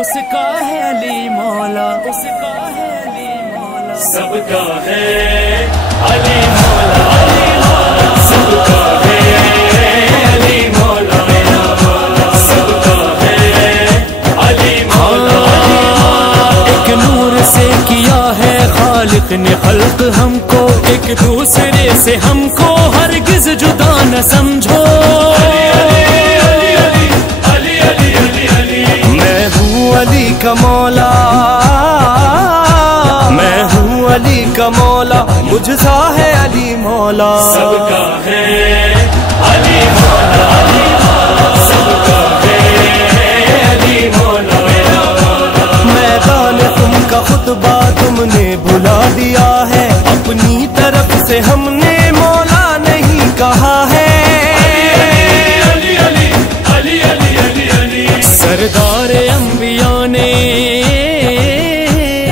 اس کا ہے علی مولا، اس کا ہے علی مولا، سب کا ہے علی مولا، سب کا ہے علی مولا، سب کا ہے علی مولا۔ ایک نور سے کیا ہے خالق نے خلق ہم کو، ایک دوسرے سے ہم کو ہرگز جدا نہ سمجھو۔ میں ہوں علی کا مولا، میں ہوں علی کا مولا، مجھ سا ہے علی مولا، سب کا ہے علی مولا، سب کا ہے علی مولا۔ میدان تم کا خطبہ تم نے بھلا دیا ہے، اپنی طرف سے ہم نے مولا نہیں کہا ہے۔ سردار انبیاء نے،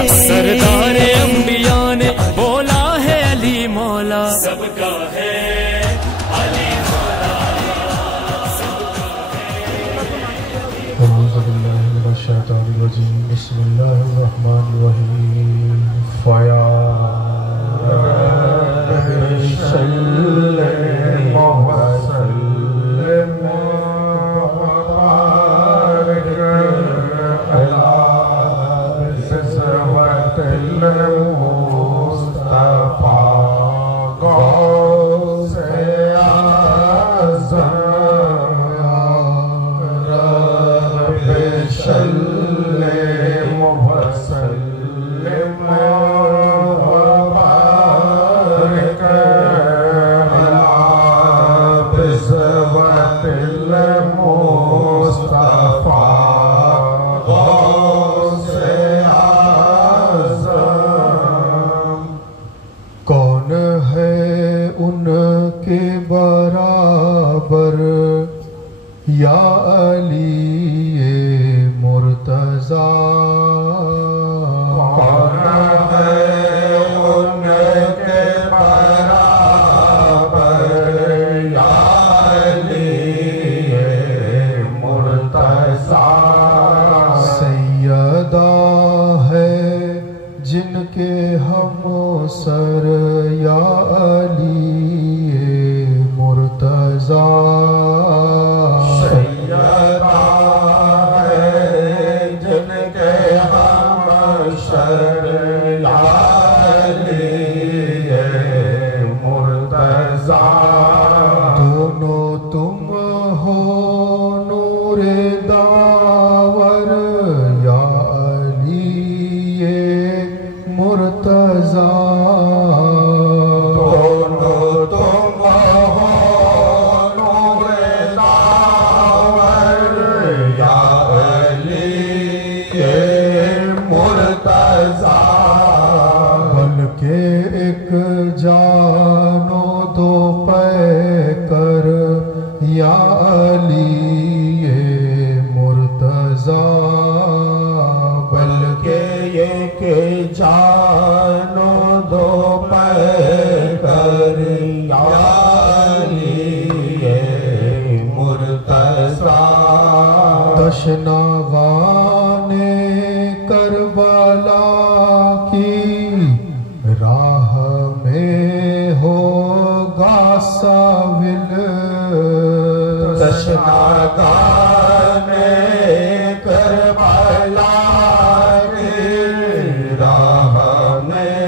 سردار انبیاء نے بولا ہے علی مولا، سب کا ہے علی مولا، سب کا ہے۔ اعوذ باللہ من الشیطان الرجیم، بسم اللہ الرحمن الرحیم۔ فیا رب صل وسلم وبارک علی صحبۃ المصطفیٰ غوث اعظم۔ رب سلم وسلم وبارک علی صحبۃ المصطفیٰ غوث اعظم۔ کون ہے ان کے برابر یا علی مرتضیٰ؟ کون ہے ان کے برابر یا علی مرتضیٰ؟ سیدہ ہے جن کے ہم سر یا علی مرتضیٰ۔ سیدہ ہے جن کے ہم سر یا علی مرتضیٰ۔ دونوں تم ہو نور داور یا علی مرتضیٰ۔ دونوں تم ہو نور داور یا علی مرتضیٰ۔ بلکہ ایک جان و دو پیکر یا علی مرتضیٰ۔ بلکہ ایک جان و دو پیکر یا علی مرتضیٰ۔ تشناوان کربلا کی راہ میں ہوگا ساول۔ تشناوان کربلا کی راہ میں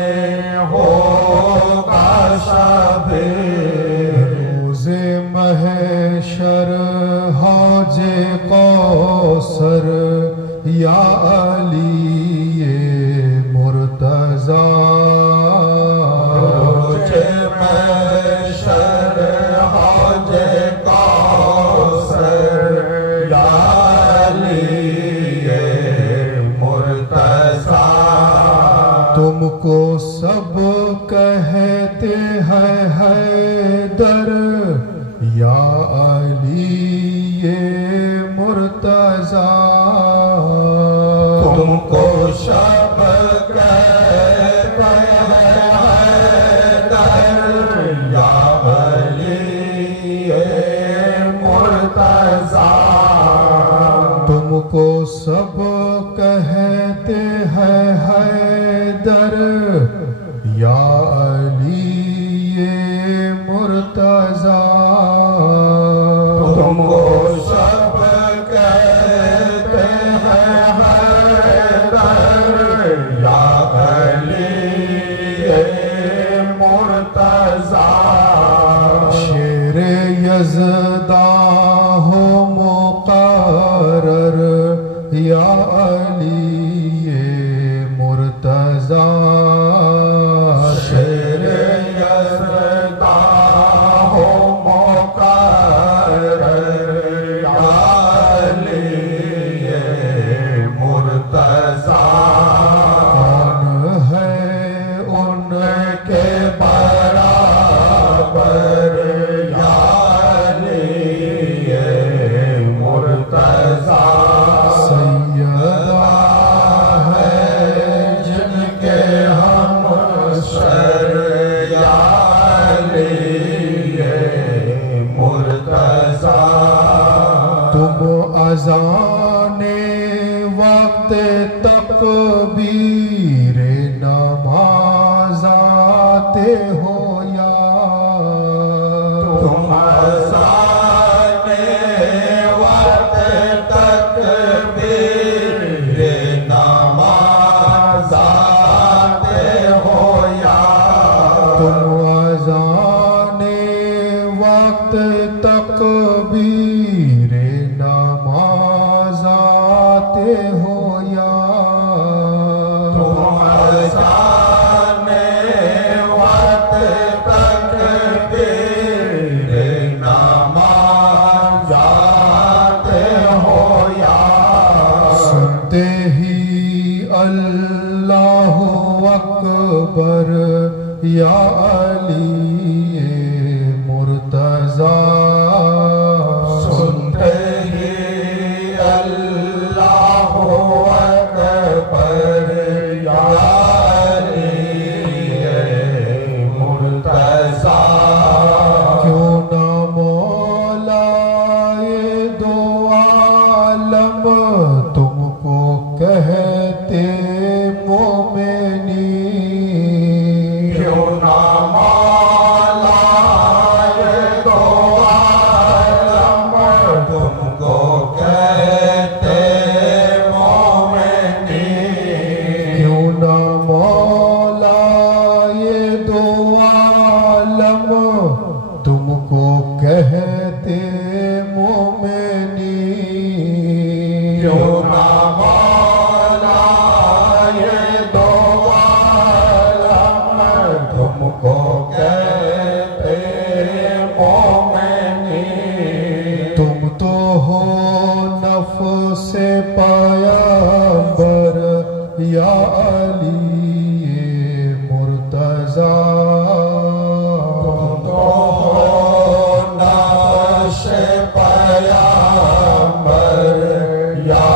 ہوگا ساول۔ روز محشر حوض کوثر یا علی مرتضیٰ۔ روز محشر حوض کوثر یا علی مرتضیٰ۔ تم کو سب کہتے ہیں حیدر یا علی مرتضیٰ۔ تم کو سب کہتے ہیں حیدر یا علی مرتضیٰ۔ تم کو سب کہتے ہیں حیدر یا علی مرتضی تم کو سب کہتے ہیں حیدر یا علی مرتضی شیر یزداں ہو مقرر یا علی مرتضی شیر یزداں ہو مقرر یا علی مرتضی کون ہے ان کے برابر یا علی مرتضی سیدہ ہے جن کے ہم سر یا علی مرتضی تم اذان وقت تکبیر نماز آتے ہو یا تم اذان وقت تکبیر نماز آتے ہو یا تم اذان وقت تکبیر نماز آتے ہو یا تم اذان وقت تکبیر نماز آتے ہو یا سنتے ہی اللہ اکبر یا علی مرتضی سنتے ہی اللہ اکبر یا علی مرتضی کیوں نہ مولائے دو عالم تم کو کہتے مومنی کیوں نہ مولائے دو عالم تم کو کہتے مومنی کیوں نہ مولائے دو عالم تم کو کہتے مومنی کیوں نہ مولائے دو عالم تم کو کہتے مومنی تم تو ہو نفس پیغمبر یا علی مرتضی تم تو ہو نفس پیغمبر یا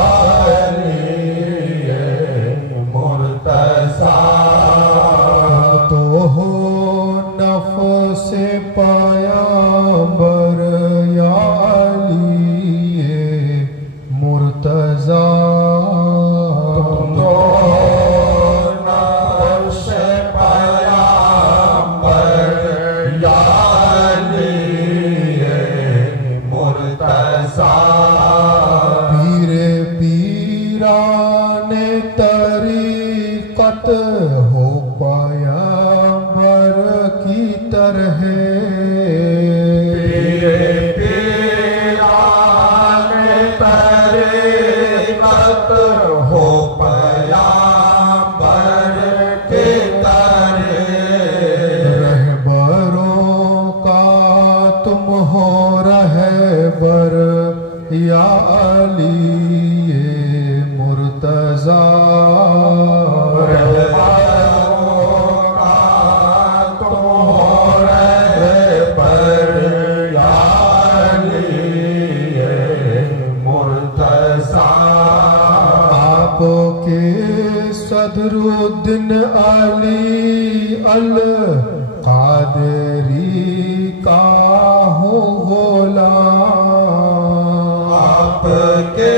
علی مرتضی تم تو ہو نفس پیغمبر یا علی مرتضی تم تو نفس پیغمبر یا علی مرتضی پیر پیران طریقت ہو پیغمبر کی طرح پیر پیران طریقت ہو پیغمبر کی طرح رہبروں کا تم ہو رہبر یا علی مرتضی صدر الدین علی القادری کا ہو غلام آپ کے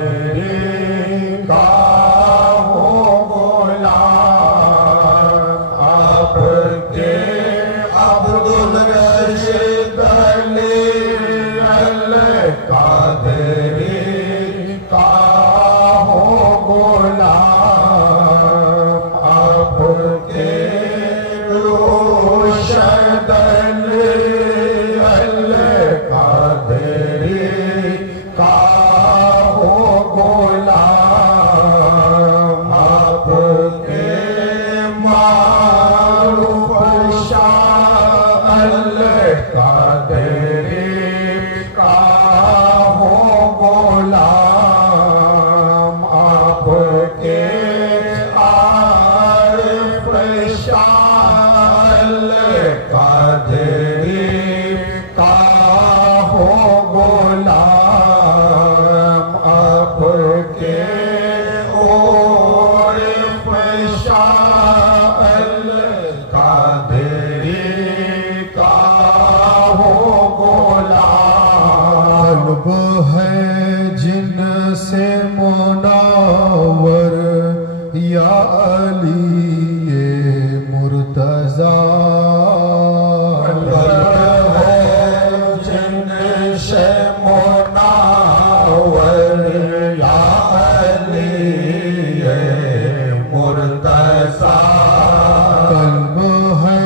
قادری کا ہو غلام آپ کے عبدالرشید علی القادری کا ہو غلام آپ کے روشد علی القادری کا ہو غلام آپ کے معروف شاہ القادری کا ہو غلام آپ کے عارف شاہ القادری کا ہو غلام آپ کے عارف شاہ القادری کا ہو غلام قلب ہے جن سے منور یا علی مرتضی قلب ہے جن سے منور یا علی مرتضی قلب ہے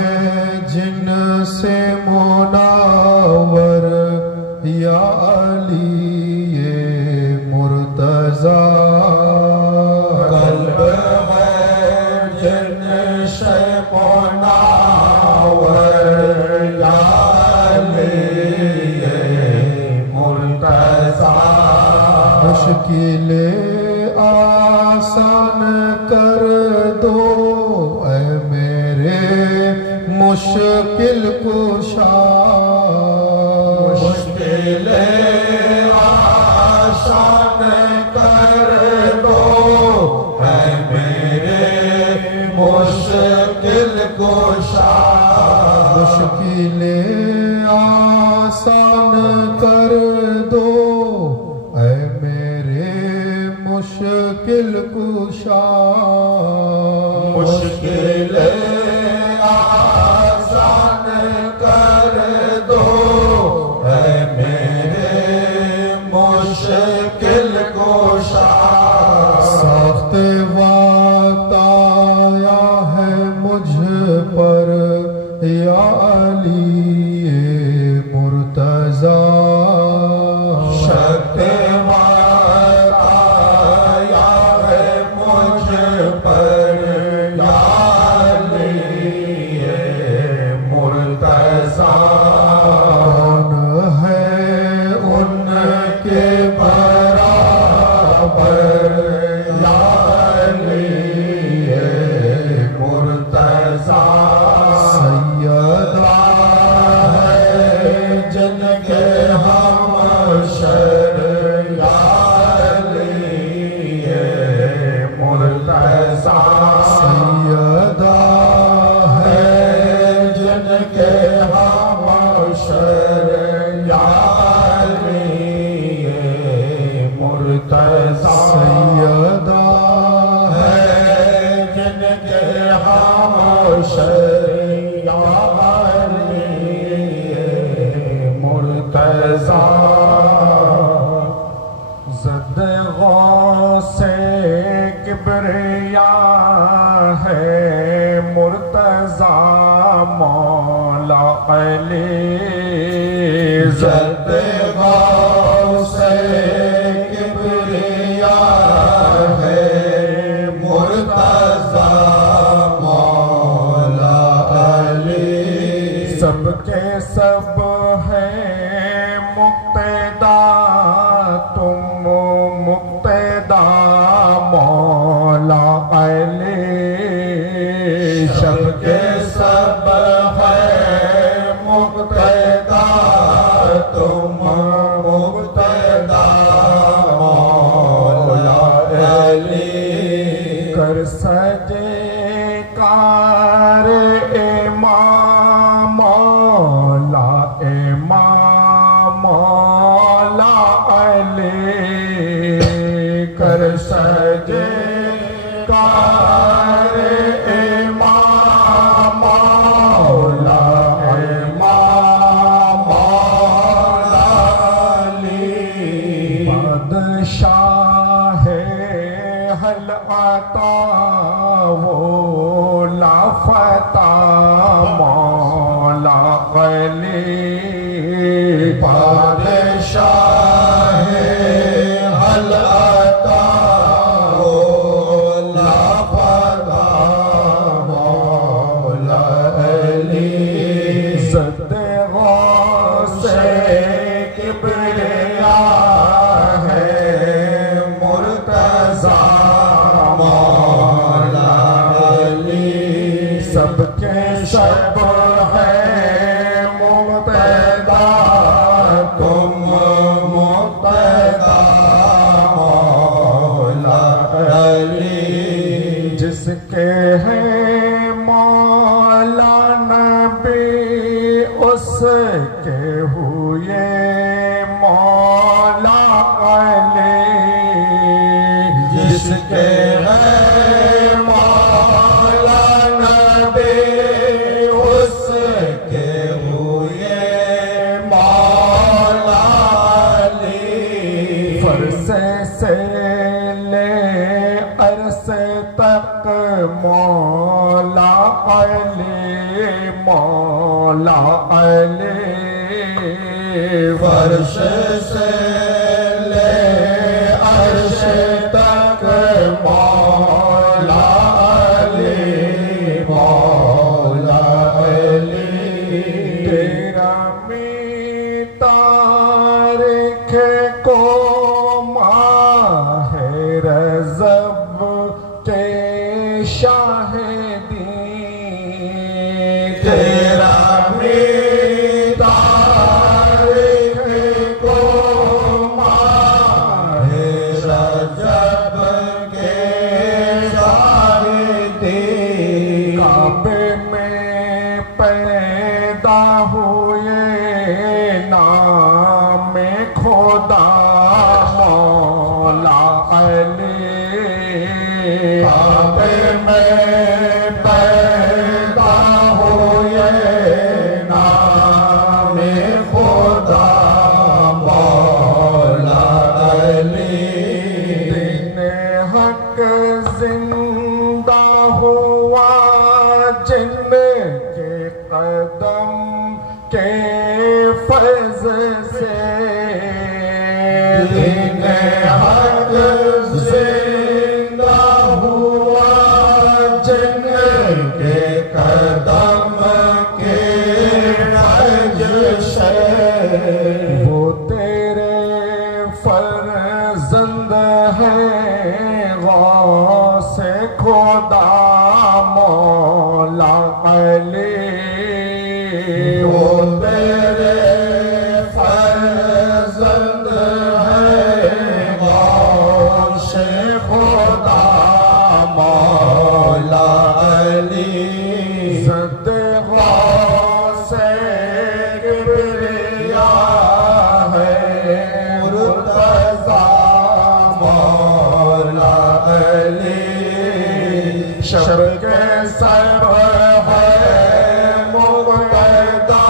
جن سے منور یا علی مرتضی قلب ہے جن سے منور یا علی مرتضی مشکل آسان کر دو اے میرے مشکل کشا مشکل آسان کر دو اے میرے مشکل کشا مشکل آسان کر دو اے میرے مشکل کشا مشکل آسان کر دو اے میرے مشکل کشا سخت وقت آیا ہے مجھ پر یا علی مرتضی سخت وقت آیا ہے مجھ پر یا علی مرتضی کون ہے ان کے برابر یا علی مرتضی سیدہ ہے جن کے ہمشر یا علی مرتضی سیدہ ہے جن کے ہمشر یا علی مرتضی سیدہ ہے جن کے ہمشر یا علی مرتضی زد غوث کبریا ہے مرتضی مولا علی زد غوث کبریا ہے مرتضی مولا علی سب کے سب ہیں مقتدا تم مقتدا مولا علی سب کے سب ہیں مقتدا تم مقتدا مولا علی کر سجے کار امام مولا امام مولا علی کر سجے کار امام مولا امام مولا علی بادشاہ حل عطا وہ لافتہ مولا علی بادشاہ حل عطا وہ لافتہ مولا علی زد غوث کبریا ہے مرتضی مولا علی سب کے شب ہے مقتدا تم مقتدا مولا علی جس کے ہیں مولا نبی اس کے ہوئے مولا علی جس کے ہیں مولا نبی اس کے ہوئے مولا علی فرسے سے لے عرص تک مولا علی مولا علی فرش سے لے عرش تک مولا علی مولا علی تیرا می تاریخ کو ماہ رجب کے شاہدی تیرا می تاریخ کو ماہ رجب کے شاہدی کعبے میں پیدا ہوئے نام خدا مولا علی کعبے میں پیدا ہوئے نام خدا مولا علی دین حق زندہ ہوا جن کے قدم کے فیض سے دین حق زندہ ہوا جن کے قدم کے فیض سے وہ تیرے فرزند ہیں غوث خدا مولا علی وہ تیرے فرزند ہیں غوث خدا مولا علی زد غوث کبریا ہے مرتضی مولا علی شب کے سب ہے مقتدا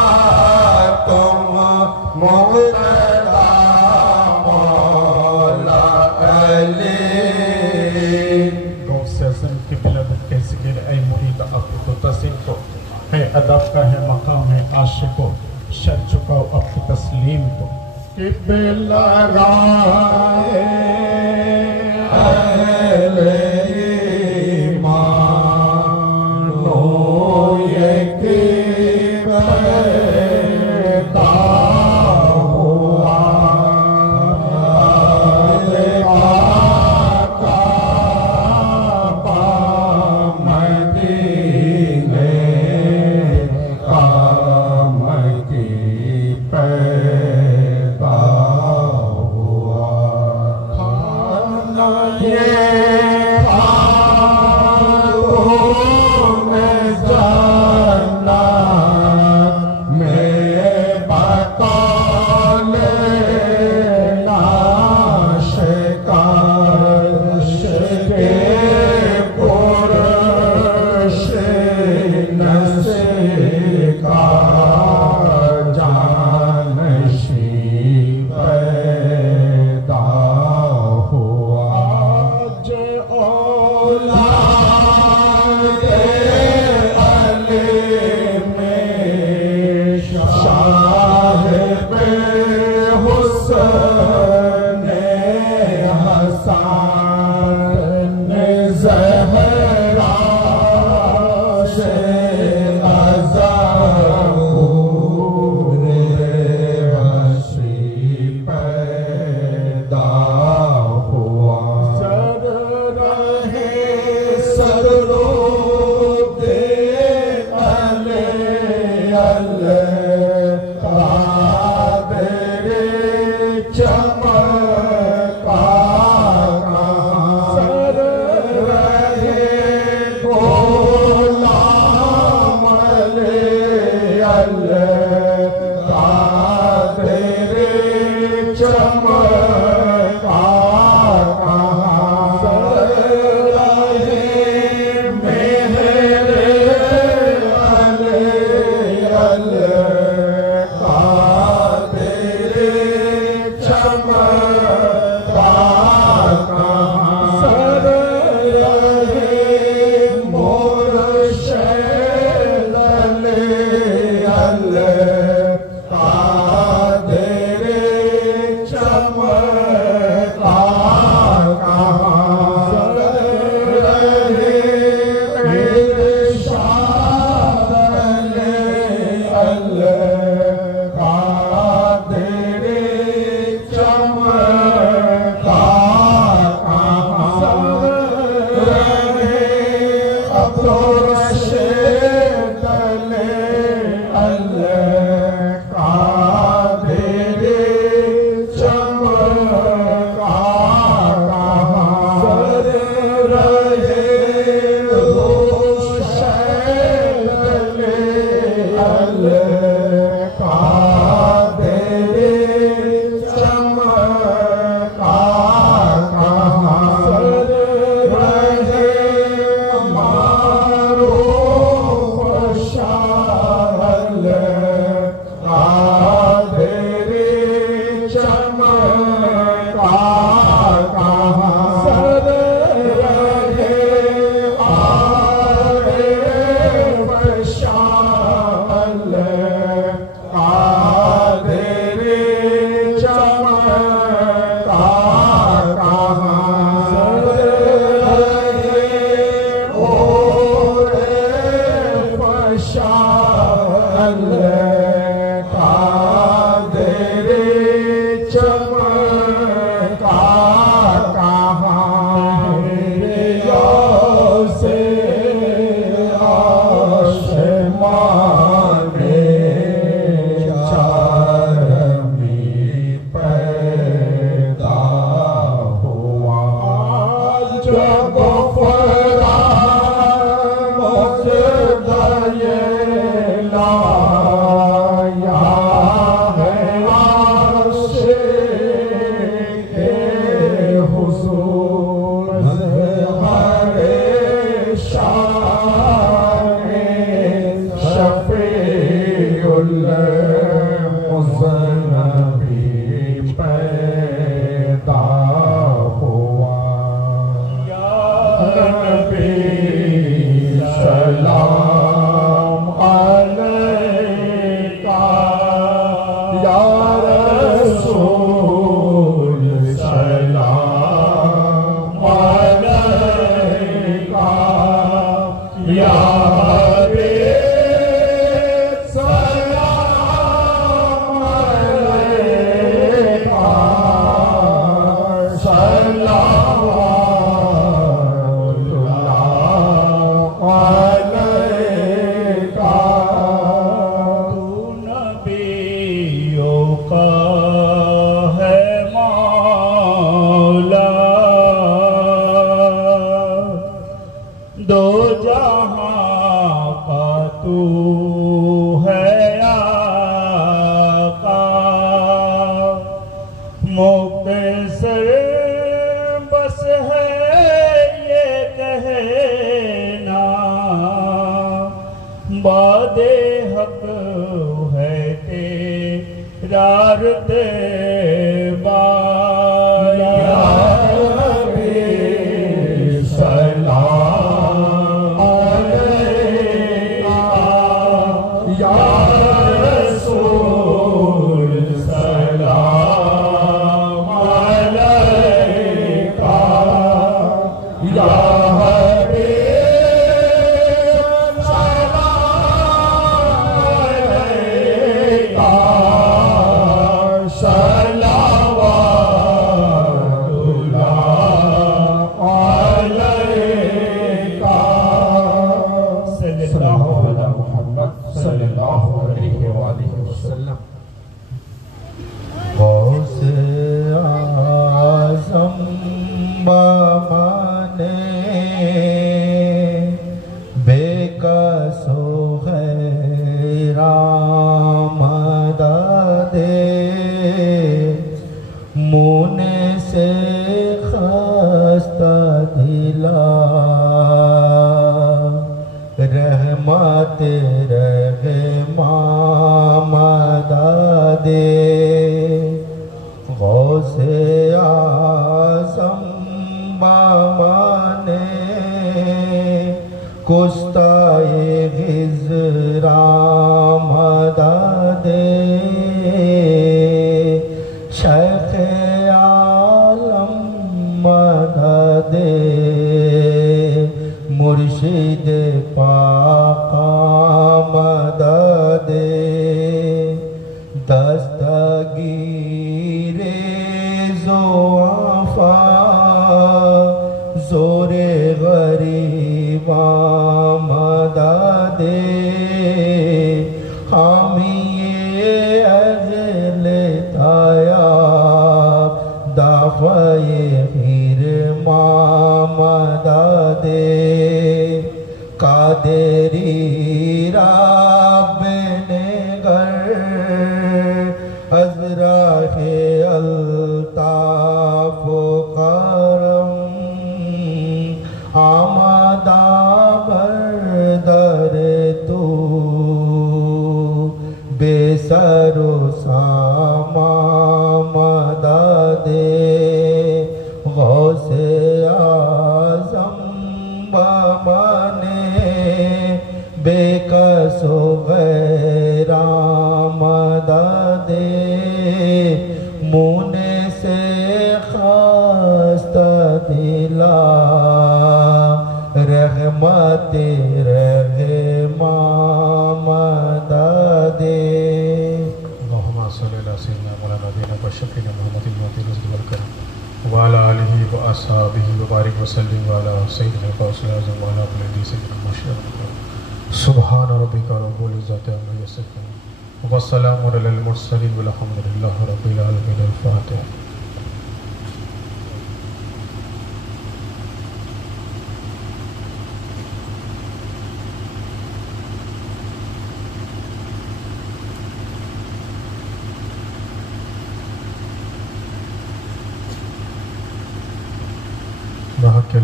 تم مقتدا مولا علی غوث اعظم کی بلادت کے ذکر اے مرید عبد تصل کو ہے ادب کا ہے مقام ہے عاشق کو شر چکاؤ اب تسلیم کو قبلہ رائے اہل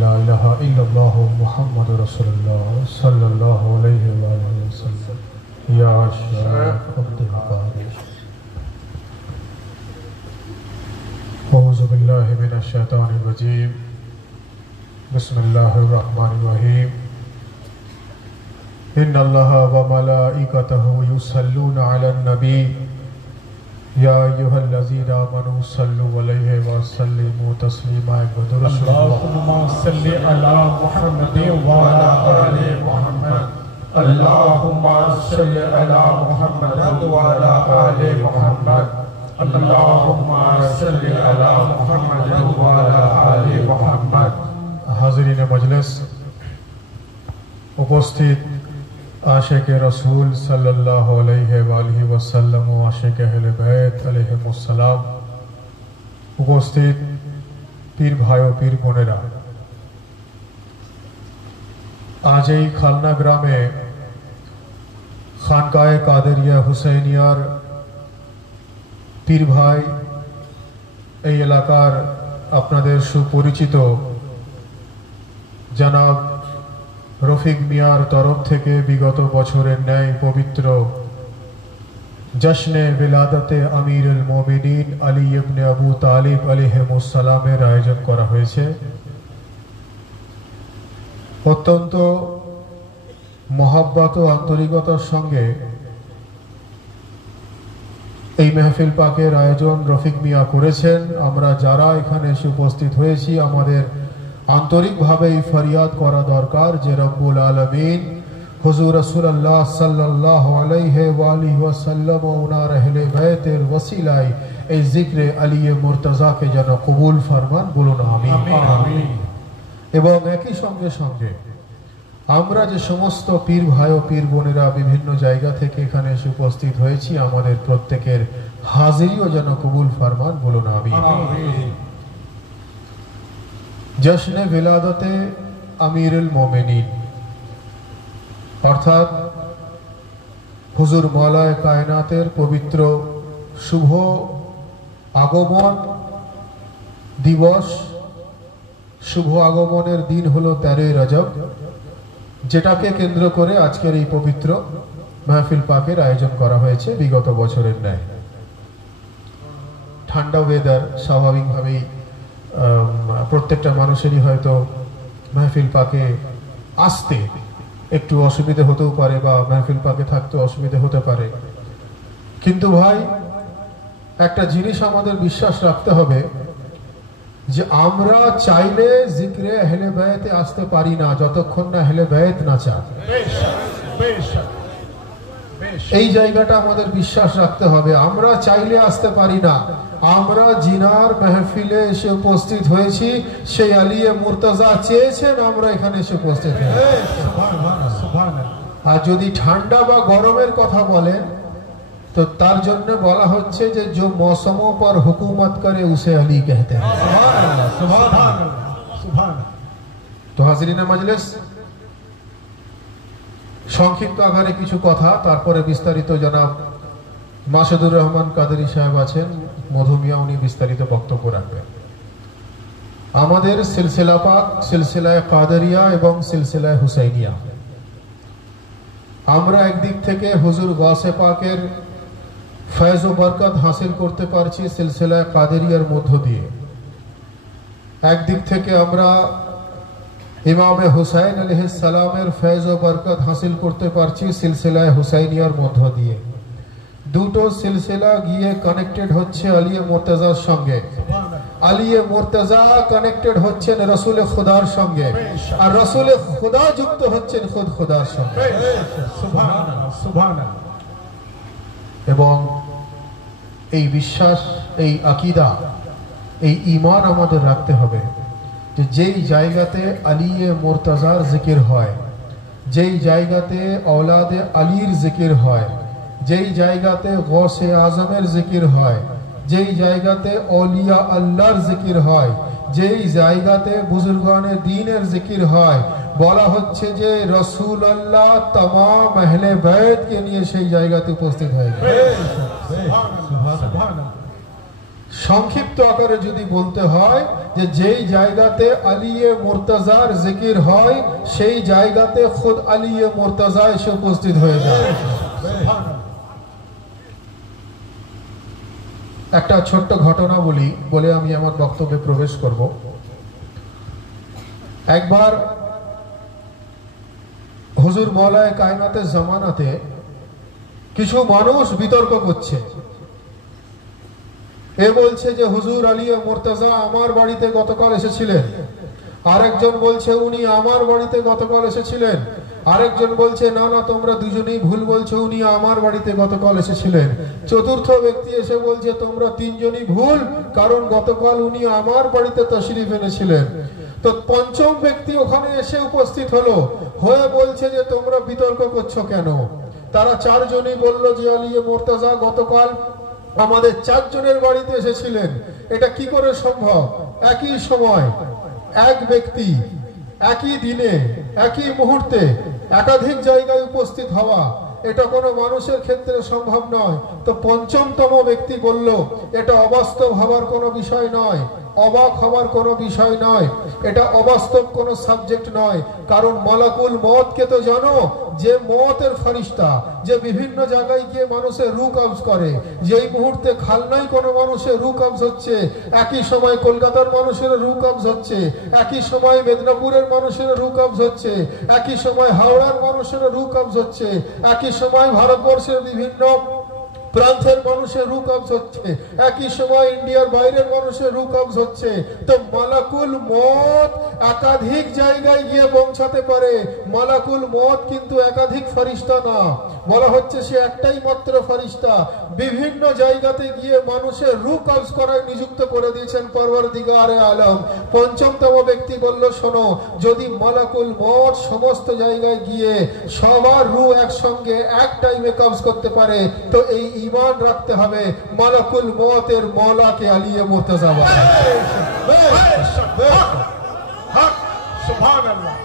ला इलाहा इल्लल्लाह मुहम्मदुर रसूलुल्लाह सल्लल्लाहु अलैहि वसल्लम या शेख अब्दुल बारी औज़ु बिल्लाहि मिनश शैतानिर रजीम बिस्मिल्लाहिर रहमानिर रहीम इन्नल्लाहा व मलाइकतहु युसल्लूना अलन नबी या अय्युहल्लज़ीना आमनू सल्लु अलैहि व सल्लिमू तस्लीमा। अल्लाहुम्मा सल्लि अला मुहम्मद व अला आलि मुहम्मद। अल्लाहुम्मा सल्लि अला मुहम्मद व अला आलि मुहम्मद। अल्लाहुम्मा सल्लि अला मुहम्मद व अला आलि मुहम्मद। हाज़रीन मजलिस, उपस्थित आशिक़े रसूल सल्लल्लाहु अलैहि वसल्लम व आशिक़े अहले बैत अलैहिमुस्सलाम, उपस्थित पीर भाइयों पीर बोनेरा, आज এই খালনা গ্রামে খানকায়ে কাদেরিয়া হুসাইনিয়ার পীর ভাই এই এলাকার আপনাদের সুপরিচিত জনাব রফিক মিয়ার তরফ থেকে বিগত বছরের ন্যায় পবিত্র জশ্নে বিলাদতে আমিরুল মুমিনিন আলী ইবনে আবু তালিব আলাইহিসসালামের আয়োজন করা হয়েছে। অত্যন্ত মহব্বত ও আন্তরিকতার সঙ্গে এই মেহফিল পাকের আয়োজন রফিক মিয়া করেছেন। আমরা যারা এখানে এসে উপস্থিত হয়েছি আমাদের আন্তরিকভাবে এই ফরিয়াদ করা দরকার যে রব্বুল আলামিন হুজুর রাসূলুল্লাহ সাল্লাল্লাহু আলাইহি ওয়া আলিহি ওয়াসাল্লাম ও উনার আহলে বাইতের ওসিলায় এই জিক্রে আলী মুর্তজাকে যেন কবুল ফরমান, বলুন আমিন। এবং একই সঙ্গে সঙ্গে আমরা যে সমস্ত পীর ভাই ও পীর বোনেরা বিভিন্ন জায়গা থেকে এখানে এসে উপস্থিত হয়েছি আমাদের প্রত্যেকের হাজিরিও যেন কবুল ফরমান, বলুন আমিন। জশ্নে বিলাদতে আমিরুল মুমিনিন অর্থাৎ হুজুর মওলায়ে কায়নাতের পবিত্র শুভ আগমন দিবস, শুভ আগমনের দিন হলো 13 রজব, যেটাকে কেন্দ্র করে আজকের এই পবিত্র মাহফিল পাকের আয়োজন করা হয়েছে বিগত বছরের ন্যায়। ঠান্ডা ওয়েদার, স্বাভাবিকভাবেই প্রত্যেকটা মানুষেরই হয়তো মাহফিল পাকে আসতে একটু অসুবিধা হতেও পারে বা মাহফিল পাকে থাকতে অসুবিধা হতে পারে, কিন্তু ভাই একটা জিনিস আমাদের বিশ্বাস রাখতে হবে যে আমরা চাইলে জিক্রে আহলে বাইতে আসতে পারি না যতক্ষণ না আহলে বাইত না চায়। এই জায়গাটা আমাদের বিশ্বাস রাখতে হবে। আমরা চাইলে আসতে পারি না, আমরা জিনার মাহফিলে এসে উপস্থিত হয়েছি, সেই আলী মুর্তজা চেয়েছেন আমরা এখানে এসে উপস্থিত হয়েছি। আর যদি ঠান্ডা বা গরমের কথা বলেন তো তার জন্য বলা হচ্ছে যে जो मौसमों पर हुकूमत करे उसे अली कहते हैं। তো হাজিরিনে মজলিস, সংক্ষিপ্ত আকারে কিছু কথা, তারপরে বিস্তারিত জনাব মাসুদুর রহমান কাদেরী সাহেব আছেন মধুমিয়া, উনি বিস্তারিত বক্তব্য রাখবেন। আমাদের সিলসিলা পাক সিলসিলায়ে কাদেরিয়া এবং সিলসিলায়ে হুসাইনিয়া, আমরা একদিক থেকে হুজুর গাউসে পাকের ফয়েজ ও বরকত হাসিল করতে পারছি সিলসিলায়ে কাদেরিয়ার মধ্য দিয়ে, একদিক থেকে আমরা ইমামে হুসাইন আলাইহিস সালামের ফয়েজ ও বরকত হাসিল করতে পারছি সিলসিলায়ে হুসাইনিয়ার মধ্য দিয়ে। দুটো সিলসিলা গিয়ে কানেক্টেড হচ্ছে আলী মুর্তজার সঙ্গে, আলী মুর্তজা কানেক্টেড হচ্ছেন রাসূল খুদার সঙ্গে, আর রাসূল খুদা যুক্ত হচ্ছেন খুদ খুদার সঙ্গে। সুবহানাল্লাহ, সুবহানাল্লাহ। এবং এই বিশ্বাস, এই আকীদা, এই ঈমান আমাদের রাখতে হবে যে যেই জায়গাতে আলী মুর্তজার জিকির হয়, যেই জায়গাতে औलाद আলীর জিকির হয়, যেই জায়গাতে গৌসে আজমের জিকির হয়, যেই জায়গাতে औलिया আল্লাহর জিকির হয়, যেই জায়গাতে বুজুর্গানে দ্বীনের জিকির হয়, বলা হচ্ছে যে রাসূলুল্লাহ तमाम আহলে বাইত কে নিয়ে সেই জায়গাতে উপস্থিত হয়। সুবহানাল্লাহ, সুবহানাল্লাহ। সংক্ষিপ্ত আকারে যদি বলতে হয় যে যেই জায়গাতে আলিয়ে মুর্তজার জিকির হয় সেই জায়গাতে খুদ আলিয়ে মুর্তজা এসে উপস্থিত হয়ে যায়। একটা ছোট্ট ঘটনা বলে আমি আমার বক্তব্যে প্রবেশ করব। একবার হুজুর মওলায়ে কায়নাতের জামানাতে কিছু মানুষ বিতর্ক করছে। এ বলছে যে হুজুর আলিয়ে মুর্তজা আমার বাড়িতে গতকাল এসেছিলেন, আরেকজন বলছে উনি আমার বাড়িতে গতকাল এসেছিলেন, আরেকজন বলছে না না তোমরা দুজনেই ভুল বলছো, উনি আমার বাড়িতে গতকাল এসেছিলেন। চতুর্থ ব্যক্তি এসে বলছে তোমরা তিনজনই ভুল, কারণ গতকাল উনি আমার বাড়িতে তশরিফ এনেছিলেন। তো পঞ্চম ব্যক্তি ওখানে এসে উপস্থিত হয়ে বলছে যে তোমরা বিতর্ক করছো কেন? তারা চারজনই বলল যে আলিয়ে মুর্তজা গতকাল আমাদের চারজনের বাড়িতে এসেছিলেন। এটা কি করে সম্ভব? একই সময় এক ব্যক্তি একই দিনে একই মুহূর্তে একাধিক জায়গায় উপস্থিত হওয়া এটা কোনো মানুষের ক্ষেত্রে সম্ভব নয়। তো পঞ্চমতম ব্যক্তি বলল এটা অবাস্তব হওয়ার কোনো বিষয় নয়, অবাক হওয়ার কোনো বিষয় নয়, এটা অবাস্তব কোনো সাবজেক্ট নয়। কারণ মালাকুল মওতকে তো জানো, যে মওতের ফেরেশতা, যে বিভিন্ন জায়গায় গিয়ে মানুষের রূহ কবজ করে, যেই মুহূর্তে খালনায় কোনো মানুষের রূহ কবজ হচ্ছে, একই সময় কলকাতার মানুষের রূহ কবজ হচ্ছে, একই সময় মেদিনীপুরের মানুষের রূহ কবজ হচ্ছে, একই সময় হাওড়ার মানুষের রূহ কবজ হচ্ছে, একই সময় ভারতবর্ষের বিভিন্ন প্রান্তের মানুষের রূহ কবজ হচ্ছে, একই সময় ইন্ডিয়ার বাইরের মানুষের রূহ কবজ হচ্ছে। তো মালাকুল মওত একাধিক জায়গায় গিয়ে পৌঁছাতে পারে। মালাকুল মওত কিন্তু একাধিক ফেরেশতা না, বলা হচ্ছে সে একটাই মাত্র ফেরেশতা। বিভিন্ন জায়গাতে গিয়ে মানুষের রূহ কবজ করায় নিযুক্ত করে দিয়েছেন পরওয়ারদিগারে আলম। পঞ্চমতম ব্যক্তি বলল শোনো, যদি মালাকুল মওত সমস্ত জায়গায় গিয়ে সবার রূহ একসঙ্গে এক টাইমে কবজ করতে পারে, তো এই ঈমান রাখতে হবে মালাকুল মওতের মওলাকে আলিয়ে মুর্তজা বলা। সুবহানাল্লাহ।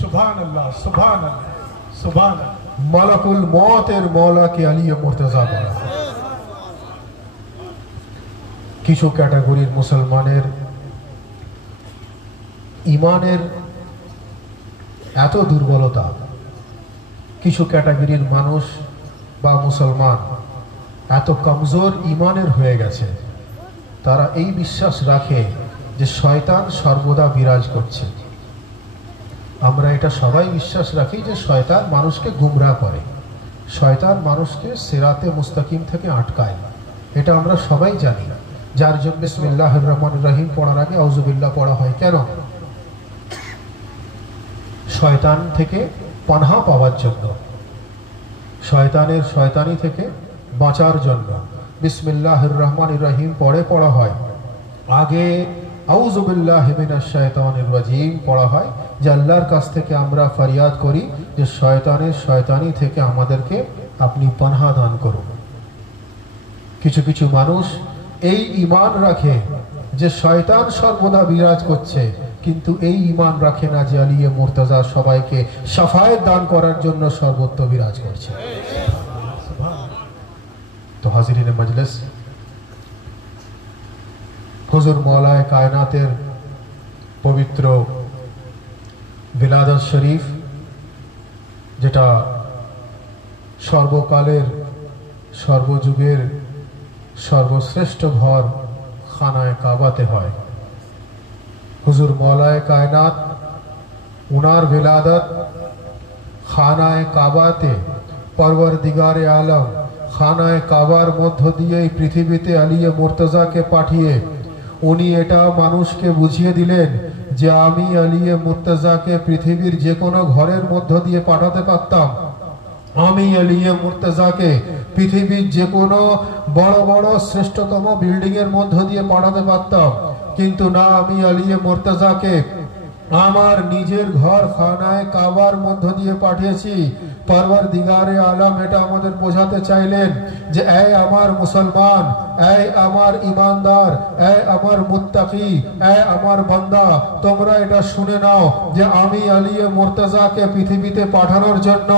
সুবহানাল্লাহ সুবহানাল্লাহ সুবহানাল্লাহ। মালাকুল মওতের মওলাকে আলিয়ে মুর্তজা বলা। কিছু ক্যাটাগরির মুসলমানের ইমানের এত দুর্বলতা, কিছু ক্যাটাগরির মানুষ বা মুসলমান এত কমজোর ইমানের হয়ে গেছে, তারা এই বিশ্বাস রাখে যে শয়তান সর্বদা বিরাজ করছে। আমরা এটা সবাই বিশ্বাস রাখি যে শয়তান মানুষকে গুমরাহ করে, শয়তান মানুষকে সিরাতে মুস্তাকিম থেকে আটকায়, এটা আমরা সবাই জানি। যার জন্য বিসমিল্লাহির রহমানির রহিম পড়ার আগে আউযুবিল্লাহ পড়া হয় কেন? শয়তান থেকে পানাহ পাওয়ার জন্য, শয়তানের শয়তানি থেকে বাঁচার জন্য বিসমিল্লাহির রহমানির রহিম পড়া হয়। আগে আউযুবিল্লাহি মিনাশ শাইতানির রাজিম পড়া হয়, যে আল্লাহর কাছ থেকে আমরা ফরিয়াদ করি যে শয়তানের শয়তানি থেকে আমাদেরকে আপনি পানাহ দান করুন। কিছু কিছু মানুষ এই ঈমান রাখে যে শয়তান সর্বদা বিরাজ করছে, কিন্তু এই ঈমান রাখে না যে আলিয়ে মুর্তজা সবাইকে শাফায়েত দান করার জন্য সর্বত্র বিরাজ করছে। তো হাজিরিনে মজলিস, হুজুর মওলায়ে কায়নাতের পবিত্র বিলাদত শরীফ, যেটা সর্বকালের সর্বযুগের সর্বশ্রেষ্ঠ ঘর খানায়ে কাবাতে হয়। হুজুর মওলায়ে কায়নাত উনার বিলাদত খানায়ে কাবাতে পরওয়ারদিগারে আলম খানায়ে কাবার মধ্য দিয়ে এই পৃথিবীতে আলিয়ে মুর্তজাকে পাঠিয়ে উনি এটা মানুষকে বুঝিয়ে দিলেন যে আমি আলিয়ে মুর্তজাকে পৃথিবীর যে কোনো ঘরের মধ্য দিয়ে পাঠাতে পারতাম, আমি আলিয়ে মুর্তজাকে পৃথিবীর যে কোনো বড় বড় শ্রেষ্ঠতম বিল্ডিং এর মধ্য দিয়ে পাঠাতে পারতাম, কিন্তু না, আমি আলিয়ে মুর্তজাকে আমার নিজের ঘর খানায়ে কাবার মধ্য দিয়ে পাঠিয়েছি। পরওয়ারদিগারে আলম এটা আমাদের বোঝাতে চাইলেন যে এই আমার মুসলমান, এই আমার ঈমানদার, এই আমার মুত্তাকি, এই আমার বান্দা, তোমরা এটা শুনে নাও যে আমি আলী মুর্তজাকে পৃথিবীতে পাঠানোর জন্য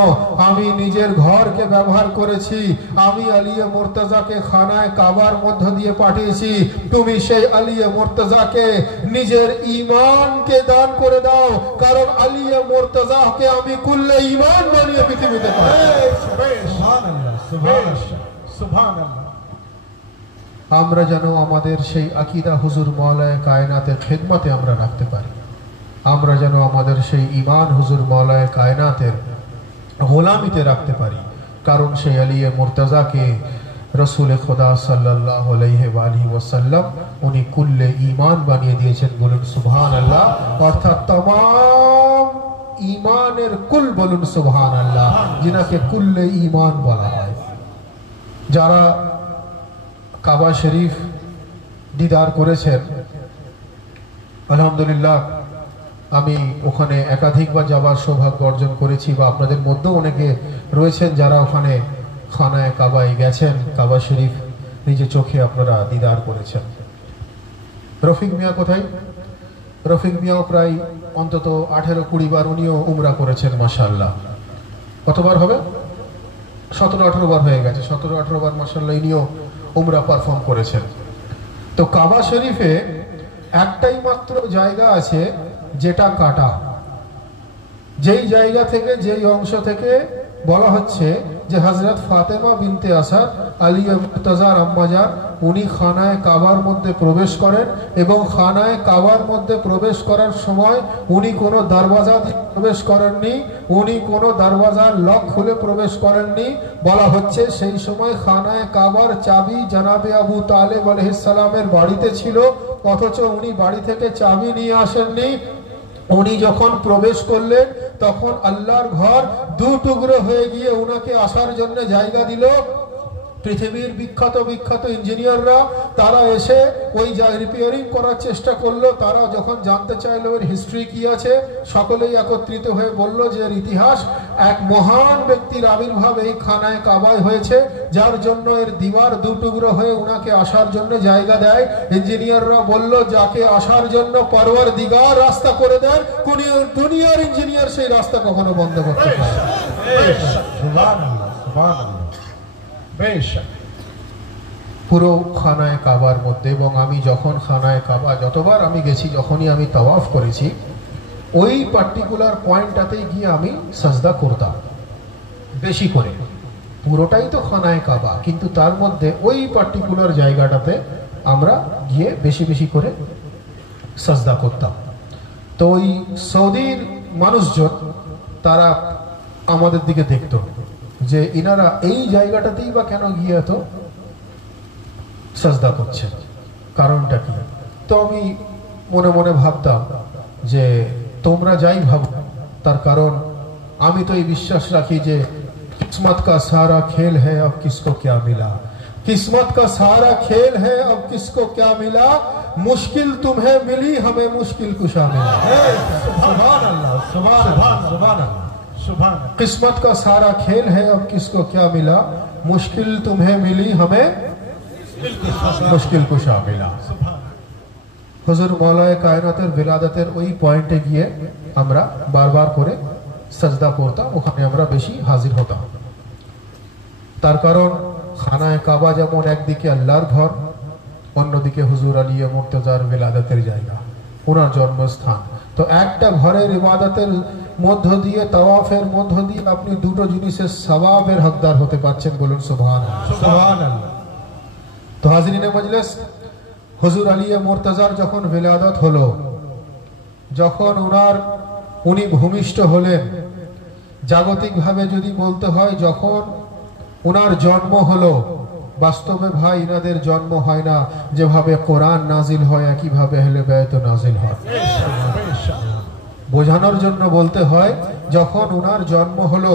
আমি নিজের ঘরকে ব্যবহার করেছি। আমি আলী মুর্তজাকে খানায় কাবার মধ্য দিয়ে পাঠিয়েছি। তুমি সেই আলী মুর্তজাকে নিজের ঈমানকে দান করে দাও, কারণ আলী মুর্তজাকে আমি কুল্লে ঈমান বানিয়ে পৃথিবীতে পাঠিয়েছি। সুবহানাল্লাহ, সুবহানাল্লাহ, সুবহানাল্লাহ। আমরা যেন আমাদের সেই আকীদা হুজুর মাওলায়ে কায়নাতের খিদমতে আমরা রাখতে পারি। আমরা যেন আমাদের সেই ঈমান হুজুর মাওলায়ে কায়নাতের গোলামিতে রাখতে পারি, কারণ সেই আলী মুর্তজাকে রসুল খোদা সাল্লাল্লাহু আলাইহি ওয়াসাল্লাম উনি কুল্লে ঈমান বানিয়ে দিয়েছেন। বলুন সুবহানাল্লাহ। অর্থাৎ तमाम ঈমানের কুল, বলুন সুবহানাল্লাহ, যিনাকে কুল্লে ঈমান বলা হয়। যারা কাবা শরীফ দিদার করেছেন, আলহামদুলিল্লাহ আমি ওখানে একাধিকবার যাবার সৌভাগ্য অর্জন করেছি, বা আপনাদের মধ্যেও অনেকে রয়েছেন যারা ওখানে খানায় কাবায় গেছেন, কাবা শরীফ নিজে চোখে আপনারা দিদার করেছেন। রফিক মিয়া কোথায়? রফিক মিয়াও প্রায় অন্তত 18-20 বার উনিও উমরা করেছেন মাশাআল্লাহ। কতবার হবে? 17-18 বার হয়ে গেছে। 17-18 বার মাশাআল্লাহ ইনিও উমরা পারফর্ম করেছেন। তো কাবা শরীফে একটাই মাত্র জায়গা আছে যেটা কাটা, যেই জায়গা থেকে, যেই অংশ থেকে বলা হচ্ছে যে হযরত ফাতেমা বিনতে আসাদ আলী মুর্তজার আম্মাজান উনি খানায় কাবার মধ্যে প্রবেশ করেন, এবং খানায় কাবার মধ্যে প্রবেশ করার সময় উনি কোনো দরওয়াজা দিয়ে প্রবেশ করেননি, উনি কোনো দরওয়াজার লক খুলে প্রবেশ করেননি। বলা হচ্ছে সেই সময় খানায় কাবার চাবি জনাবে আবু তালেব আলাইহিস সালামের বাড়িতে ছিল, অথচ উনি বাড়ি থেকে চাবি নিয়ে আসেননি। উনি যখন প্রবেশ করলেন তখন আল্লাহর ঘর দু টুকরো হয়ে গিয়ে উনাকে আসার জন্য জায়গা দিল। পৃথিবীর বিখ্যাত বিখ্যাত ইঞ্জিনিয়াররা তারা এসে ওই রিপেয়ারিং করার চেষ্টা করলো। তারা যখন জানতে চাইলো এর হিস্ট্রি কি আছে, সকলেই একত্রিত হয়ে বলল যে এর ইতিহাস এক মহান ব্যক্তির আবির্ভাব এই খানায় কাবায় হয়েছে, যার জন্য এর দিওয়ার দু টুকরো হয়ে উনাকে আসার জন্য জায়গা দেয়। ইঞ্জিনিয়াররা বলল যাকে আসার জন্য পরওয়ারদিগার রাস্তা করে দেন, কোন দুনিয়ার ইঞ্জিনিয়ার সেই রাস্তা কখনো বন্ধ করতে পারে না। সুবহানাল্লাহ, সুবহানাল্লাহ। পুরো খানায় কাবার মধ্যে, এবং আমি যখন খানায় কাবা যতবার আমি গেছি, যখনই আমি তাওয়াফ করেছি, ওই পার্টিকুলার পয়েন্টটাতেই গিয়ে আমি সাজদা করতাম বেশি করে। পুরোটাই তো খানায় কাবা, কিন্তু তার মধ্যে ওই পার্টিকুলার জায়গাটাতে আমরা গিয়ে বেশি বেশি করে সাজদা করতাম। তো ওই সৌদির মানুষজন তারা আমাদের দিকে দেখতো যে ইনারা এই জায়গাটাতেই বা কেন গিয়ে এত সাজদা করছে, কারণটা কি? তো আমি মনে মনে ভাবতাম যে তোমরা যাই ভাবো, তার কারণ আমি তো এই বিশ্বাস রাখি যে কিসমত কা সারা খেল হ্যায় আব কিসকো ক্যা মিলা, কিসমত কা সারা খেল হ্যায় আব কিসকো ক্যা মিলা, মুশকিল তুমহে মিলি হমেं মুশকিল কুশা মিলা। সুবহানাল্লাহ, সুবহানাল্লাহ, সুবহানাল্লাহ, সুবহানাল্লাহ। किस्मत का सारा खेल है अब किसको क्या मिला, मुश्किल तुम्हें मिली हमें मुश्किल कुशा मिला। হুজুর মাওলায়ে কায়নাতের বিলাদতের ওই পয়েন্টে গিয়ে আমরা বারবার করে সাজদা করতাম, ওখানে আমরা বেশি হাজির হতাম। তার কারণ খানায় কাবা যেমন একদিকে আল্লাহর ঘর, অন্যদিকে হুজুর আলী মুর্তজার বিলাদতের জায়গা, ওনার জন্মস্থান। তো একটা ঘরের ইবাদতের মধ্য দিয়ে, তাওয়াফের মধ্য দিয়ে আপনি দুটো জিনিসের সওয়াবের হকদার হতে পারছেন। বলুন সুবহানাল্লাহ, সুবহানাল্লাহ। তো হাজরিনে মজলিস, হুজুর আলী মুর্তজার যখন বিলাদত হলো, যখন উনি ভূমিষ্ঠ হলেন, জাগতিকভাবে যদি বলতে হয় যখন উনার জন্ম হলো, বাস্তবে ভাই ইনাদের জন্ম হয় না যেভাবে কোরআন নাজিল হয় একইভাবে আহলে বায়ত নাজিল হয়। বোঝানোর জন্য বলতে হয় যখন উনার জন্ম হলো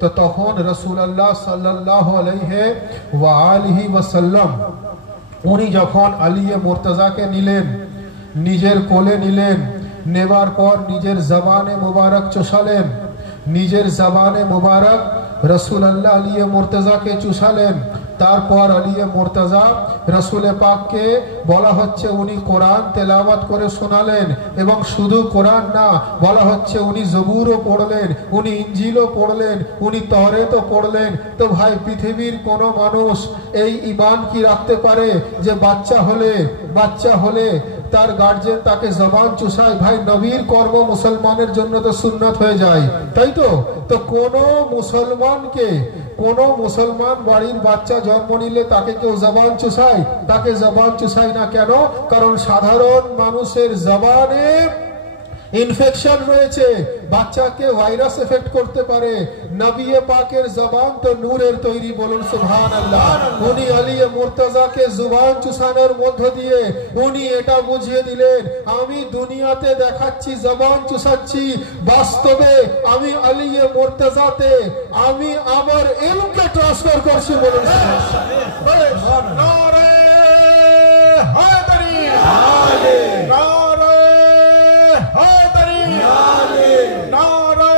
তো তখন রাসূলুল্লাহ সাল্লাল্লাহু আলাইহি ওয়া আলিহি ওয়াসাল্লাম উনি যখন আলী মুর্তজাকে নিলেন, নিজের কোলে নিলেন, নেবার পর নিজের জবানে মুবারক চুষালেন, নিজের জবানে মুবারক রাসূলুল্লাহ আলী মুর্তজাকে চুষালেন। তারপর আলিয়ে মুর্তজা রাসূল পাককে বলা হচ্ছে উনি কোরআন তেলাওয়াত করে শোনালেন, এবং শুধু কোরআন না, বলা হচ্ছে উনি জবুরও পড়লেন, উনি ইঞ্জিলও পড়লেন, উনি তওরাতও পড়লেন। তো ভাই, পৃথিবীর কোন মানুষ এই ঈমান কি রাখতে পারে যে বাচ্চা হলে তার গার্জিয়ান তাকে জবান চুষায়? ভাই, নবীর কর্ম মুসলমানের জন্য তো সুন্নাত হয়ে যায়, তাই তো? তো কোন মুসলমান বাড়ির বাচ্চা জন্ম নিলে তাকে কেউ জবান চুষায়? তাকে জবান চুষায় না। কেন? কারণ সাধারণ মানুষের জবানে ইনফেকশন রয়েছে, বাচ্চাকে ভাইরাস এফেক্ট করতে পারে। নবী পাকের জবান তো নূরের তৈরি, বলুন সুবহানাল্লাহ। উনি আলিয়ে মুর্তজাকে জবান চুষানোর মধ্য দিয়ে উনি এটা বুঝিয়ে দিলেন, আমি দুনিয়াতে দেখাচ্ছি জবান চুষাচ্ছি, বাস্তবে আমি আলিয়ে মুর্তজাতে আমি আমার ইলমকে ট্রান্সফার করছি, বলুন নারে হায়দারি, নারে হায়দারি, নারে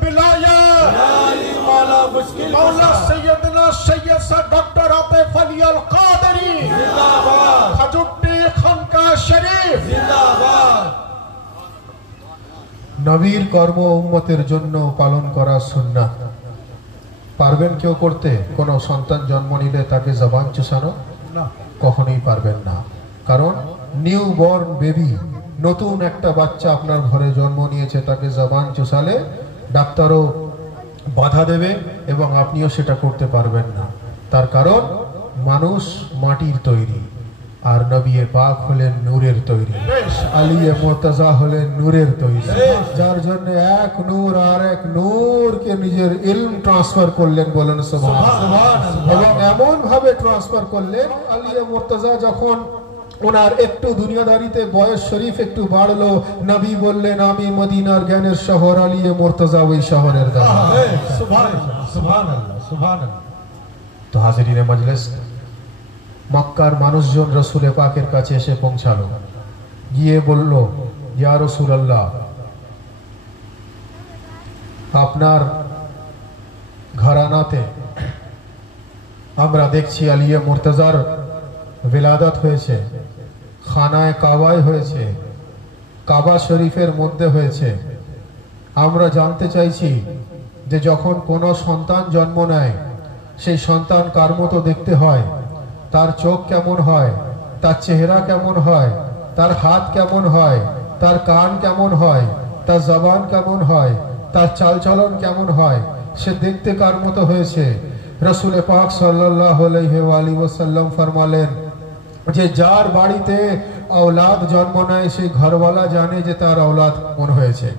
বিলায়ত, मौला सैयदना सैयद सा डॉक्टर आतिफ अली अल कादरी जिंदाबाद, खजुट्टी खानका शरीफ जिंदाबाद। নবীর কর্ম উম্মতের জন্য পালন করা সুন্নাত। পারবেন কেউ করতে? কোন সন্তান জন্ম নিলে তাকে জবান চুষানো? না, কখনোই পারবেন না। কারণ নিউ বর্ন বেবি, নতুন একটা বাচ্চা আপনার ঘরে জন্ম নিয়েছে, তাকে জবান চুষালে ডাক্তারও বাধা দেবে এবং আপনিও সেটা করতে পারবেন না। তার কারণ মানুষ মাটির তৈরি আর নবী পাক হলেন নূরের তৈরি, আলিয়ে মুর্তজা হলেন নূরের তৈরি, যার জন্য এক নূর আর এক নূরকে নিজের ইলম ট্রান্সফার করলেন, বলেন সুবহানাল্লাহ। এবং এমন ভাবে ট্রান্সফার করলেন, আলিয়ে মুর্তজা যখন ওনার একটু দুনিয়াদারিতে বয়স শরীফ একটু বাড়লো, নবী বললেন আমি মদিনার জ্ঞানের শহর, আলিয়ে মুর্তজা ওই শহরের দাদা। সুবহানাল্লাহ, সুবহানাল্লাহ, সুবহানাল্লাহ। তো হাজিরিনে মজলিস, মক্কার মানুষজন রাসূল পাকের কাছে এসে পৌঁছালো, গিয়ে বলল, ইয়া রাসূলুল্লাহ, আপনার ঘরানাতে আমরা দেখছি আলিয়ে মুর্তজার বিলাদত হয়েছে, খানায় কাবায় হয়েছে, কাবা শরীফের মধ্যে হয়েছে। আমরা জানতে চাইছি যে যখন কোনো সন্তান জন্ম নেয়, সেই সন্তান কার মতো দেখতে হয়, তার চোখ কেমন হয়, তার চেহারা কেমন হয়, তার হাত কেমন হয়, তার কান কেমন হয়, তার জবান কেমন হয়, তার চালচলন কেমন হয়, সে দেখতে কার মতো হয়েছে। রাসূল পাক সাল্লাল্লাহু আলাইহি ওয়াসাল্লাম ফরমালেন যে যার বাড়িতে औलाद জন্ম নেয় সেই ঘরওয়ালা জানে যে তার औलाद কোন হয়েছে।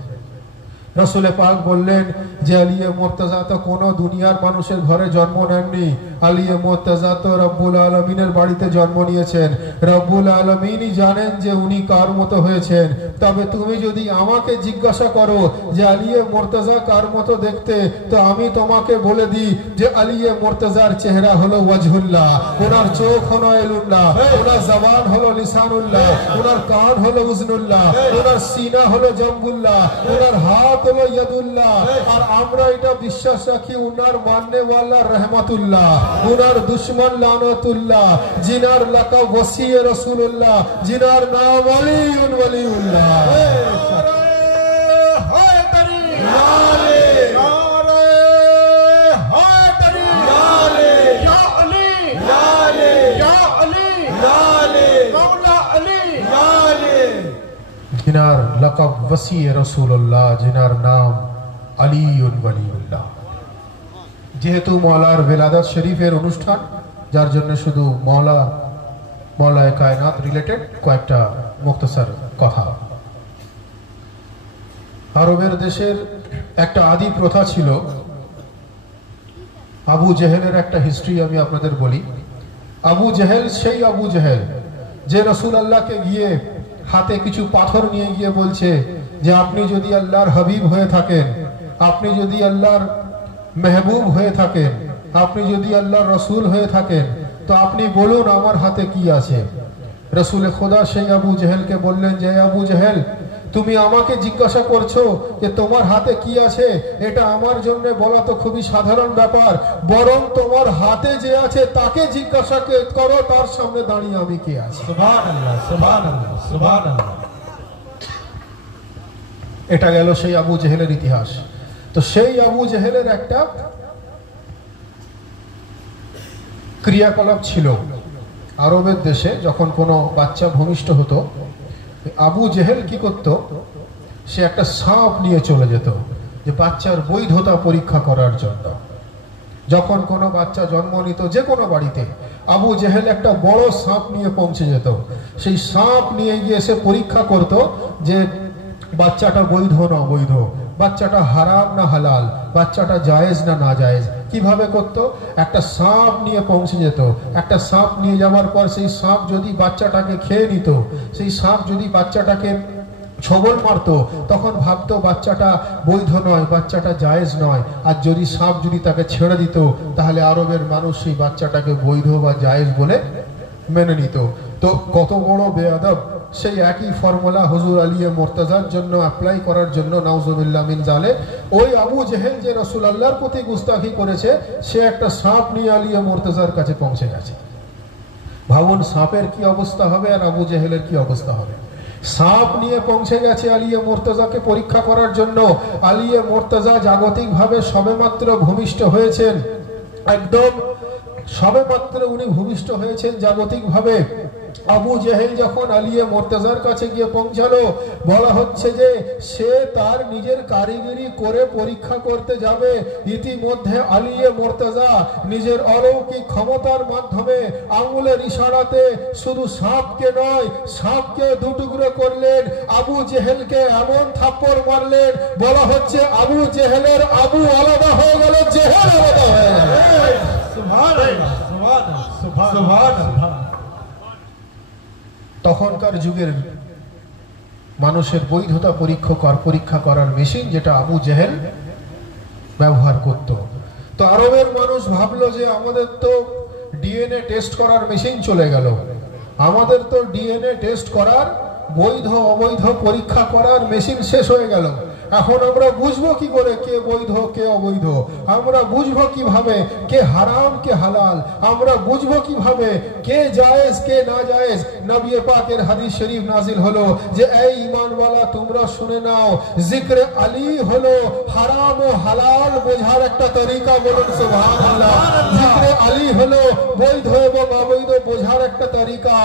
রাসূল পাক বললেন যে আলিয়ে মুর্তজা তো কোনো দুনিয়ার মানুষের ঘরে জন্ম নেননি, আলিয়ে মুর্তজা তো রব্বুল আলামিনের বাড়িতে জন্ম নিয়েছেন। রব্বুল আলামিনই জানেন যে উনি কার মতো হয়েছেন। তবে তুমি যদি আমাকে জিজ্ঞাসা করো যে আলিয়ে মুর্তজা কার মতো দেখতে, তো আমি তোমাকে বলে দিই যে আলিয়ে মুর্তজার চেহারা হলো ওয়াজহুল্লাহ, ওনার চোখ হলো এলুল্লাহ, ওনার জবান হলো লিসানুল্লাহ, ওনার কান হলো উজনুল্লাহ, ওনার সিনা হলো জম্বুল্লাহ, ওনার হাত হলো ইয়াদুল্লাহ। আর আমরা এটা বিশ্বাস রাখি উনার মাননেওয়ালা রহমাতুল্লাহ, উনার দুশমন লানতুল্লাহ, জিনার লাকাব ওসিয়ে রাসূলুল্লাহ, জিনার নাম আলিউন ওয়ালিউল্লাহ। হায়দারি নারে, নারে হায়দারি নারে, ইয়া আলী নারে, ইয়া আলী নারে, মাওলা আলী নারে। জিনার লাকাব ওসিয়ে রাসূলুল্লাহ, জিনার নাম আলিউন ওয়ালিউল্লাহ। যেহেতু মওলার বেলাদাত শরীফের অনুষ্ঠান, যার জন্য শুধু মওলায়ে কায়নাত রিলেটেড কয়েকটা মুখতাসার কথা। আরবের দেশের একটা আদি প্রথা ছিল, আবু জেহেলের একটা হিস্ট্রি আমি আপনাদের বলি। আবু জেহেল সেই আবু জেহেল যে রাসূলুল্লাহকে গিয়ে হাতে কিছু পাথর নিয়ে গিয়ে বলছে যে আপনি যদি আল্লাহর হাবিব হয়ে থাকেন, আপনি যদি আল্লাহর মেহবুব হয়ে থাকেন, আপনি যদি আল্লাহর রসুল হয়ে থাকেন, তো আপনি বলুন আমার হাতে কি আছে। রসুল খোদা সেই আবু জেহেলকে বললেন যে আবু জেহেল, তুমি আমাকে জিজ্ঞাসা করছো যে তোমার হাতে কি আছে, এটা আমার জন্য বলা তো খুবই সাধারণ ব্যাপার, বরং তোমার হাতে যে আছে তাকে জিজ্ঞাসা করো তার সামনে দাঁড়িয়ে আমি কে আছি। সুবহানাল্লাহ, সুবহানাল্লাহ, সুবহানাল্লাহ। এটা গেল সেই আবু জেহেলের ইতিহাস। তো সেই আবু জেহেলের একটা ক্রিয়াকলাপ ছিল আরবের দেশে, যখন কোনো বাচ্চা ভূমিষ্ঠ হতো আবু জেহেল কি করত, সে একটা সাপ নিয়ে চলে যেত যে বাচ্চার বৈধতা পরীক্ষা করার জন্য। যখন কোনো বাচ্চা জন্ম নিত যে কোনো বাড়িতে, আবু জেহেল একটা বড় সাপ নিয়ে পৌঁছে যেত। সেই সাপ নিয়ে গিয়ে সে পরীক্ষা করত যে বাচ্চাটা বৈধ না অবৈধ, বাচ্চাটা হারাম না হালাল, বাচ্চাটা জায়েজ না না জায়েজ। কিভাবে করত? একটা সাপ নিয়ে পৌঁছে যেত। একটা সাপ নিয়ে যাওয়ার পর সেই সাপ যদি বাচ্চাটাকে খেয়ে নিত, সেই সাপ যদি বাচ্চাটাকে ছবল মারতো, তখন ভাবতো বাচ্চাটা বৈধ নয়, বাচ্চাটা জায়েজ নয়। আর যদি সাপ যদি তাকে ছেড়ে দিত, তাহলে আরবের মানুষ সেই বাচ্চাটাকে বৈধ বা জায়েজ বলে মেনে নিত। তো কত বড় বেয়াদব! সেই একই ফর্মুলা হুজুর আলী মুর্তজার জন্য অ্যাপ্লাই করার জন্য নাউজুবিল্লাহ মিন জালিক ওই আবু জেহেল যে রাসূলুল্লাহর প্রতি গুস্তাখি করেছে, সে একটা সাপ নিয়ে আলী মুর্তজার কাছে পৌঁছে গেছে। ভাবুন সাপের কি অবস্থা হবে আর আবু জেহেলের কি অবস্থা হবে। সাপ নিয়ে পৌঁছে গেছে আলী মুর্তজাকে পরীক্ষা করার জন্য। আলী মুর্তজা জাগতিকভাবে সবেমাত্র ভূমিষ্ঠ হয়েছেন, একদম সবেমাত্র উনি ভূমিষ্ঠ হয়েছেন জাগতিকভাবে। আবু জেহেল যখন আলী মুর্তজার কাছে গিয়ে পৌঁছালো, বলা হচ্ছে যে সে তার নিজের কারিগরি করে পরীক্ষা করতে যাবে। ইতিমধ্যে আলী মুর্তজা নিজের অলৌকিক ক্ষমতার মাধ্যমে আঙুলের ইশারাতে শুধু সাপকে নয়, সাপকে দুটুকরো করলেন, আবু জেহেলকে এমন থাপ্পড় মারলেন, বলা হচ্ছে আবু জেহেলের আবু আলাদা হয়ে গেল, জেহেল আলাদা হয়ে গেল। সুবহানাল্লাহ, সুবহানাল্লাহ, সুবহানাল্লাহ। তখনকার যুগের মানুষের বৈধতা পরীক্ষা করার মেশিন যেটা আবু জেহেল ব্যবহার করত। তো আরবের মানুষ ভাবলো যে আমাদের তো ডিএনএ টেস্ট করার মেশিন চলে গেল, আমাদের তো ডিএনএ টেস্ট করার বৈধ অবৈধ পরীক্ষা করার মেশিন শেষ হয়ে গেল। এখন আমরা বুঝবো কি করে কে বৈধ কে অবৈধ? আমরা বুঝবো কিভাবে কে হারাম কে হালাল? আমরা বুঝবো কিভাবে কে জায়েজ কে না জায়েজ? নবী পাকের হাদিস শরীফ নাজিল হলো যে এই ঈমানওয়ালা তোমরা শুনে নাও, জিক্রে আলী হলো হারাম ও হালাল বোঝার একটা তরিকা। বলুন সুবহানাল্লাহ। জিক্রে আলী হলো বৈধ এবং অবৈধ বোঝার একটা তরিকা।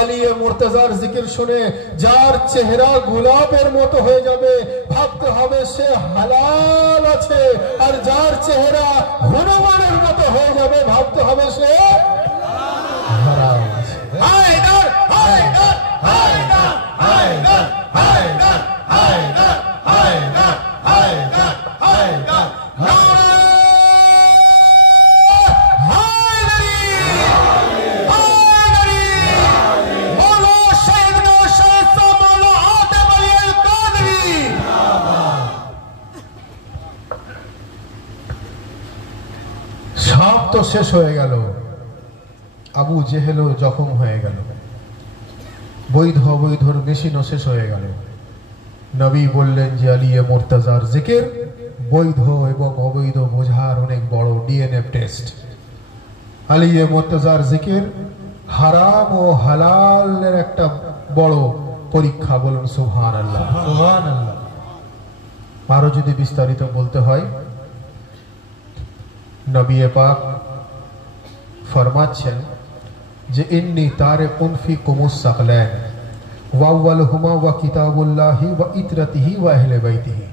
আলী মুর্তজার জিকির শুনে যার চেহারা গোলাপের মতো হয়ে যাবে, ভাবতে হবে সে হালাল আছে, আর যার চেহারা হনুমানের মতো হয়ে যাবে, ভাবতে হবে সে হারাম আছে। হায়দার হায়দার হায়দার হায়দার হায়দার হায়দার হায়দার হায়দার হায়দার তো শেষ হয়ে গেল, আবু জেহেলও জখম হয়ে গেল, বৈধ অবৈধর মেশিনও শেষ হয়ে গেল। নবী বললেন যে আলী মুর্তজার জিকির বৈধ এবং অবৈধ বোঝার অনেক বড় ডিএনএ টেস্ট। আলী মুর্তজার জিকির হারাম ও হালালের একটা বড় পরীক্ষা। বলুন সুবহানাল্লাহ, সুবহানাল্লাহ। আরো যদি বিস্তারিত বলতে হয়, নবী পাক ফরমাচ্ছেন যে ইন্নী তারিকুন ফিকুমুস সাকলাইন ওয়া আউয়ালুহুমা ওয়া কিতাবুল্লাহি ওয়া ইতরাতিহি ওয়া আহলে বাইতিহি।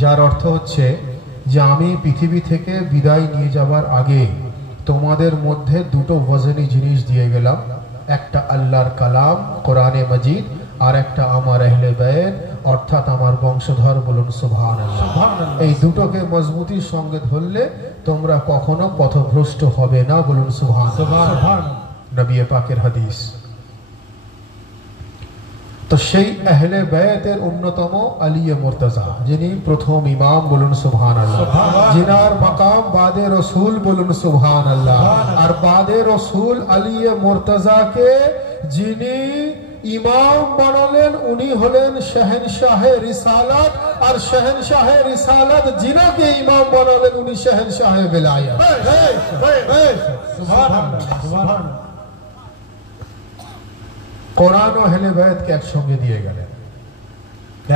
যার অর্থ হচ্ছে যে আমি পৃথিবী থেকে বিদায় নিয়ে যাবার আগে তোমাদের মধ্যে দুটো ওয়াজনি জিনিস দিয়ে গেলাম, একটা আল্লাহর কালাম কোরআনে মাজিদ, আর একটা আমার আহলে বাইত অর্থাৎ আমার বংশধর। বলুন সুবহানাল্লাহ। এই দুটোকে মজবুতির সঙ্গে ধরলে তোমরা কখনো পথভ্রষ্ট হবে না। বলুন সুবহানাল্লাহ। নবী পাকের হাদিস। তো সেই আহলে বাইতের অন্যতম আলী মুর্তজা, যিনি প্রথম ইমাম। বলুন সুবহানাল্লাহ। জিনার মাকাম বাদে রসুল। বলুন সুবহানাল্লাহ। আর বাদে রসুল আলী মুর্তজাকে যিনি ইমাম বানালেন, উনি হলেন শাহেনশাহে রিসালাত, আর শাহেনশাহে রিসালাত যিনাকে ইমাম বানালেন উনি শাহেনশাহে বেলায়েত। কোরআন ও আহলে বাইতকে একসঙ্গে দিয়ে গেলেন।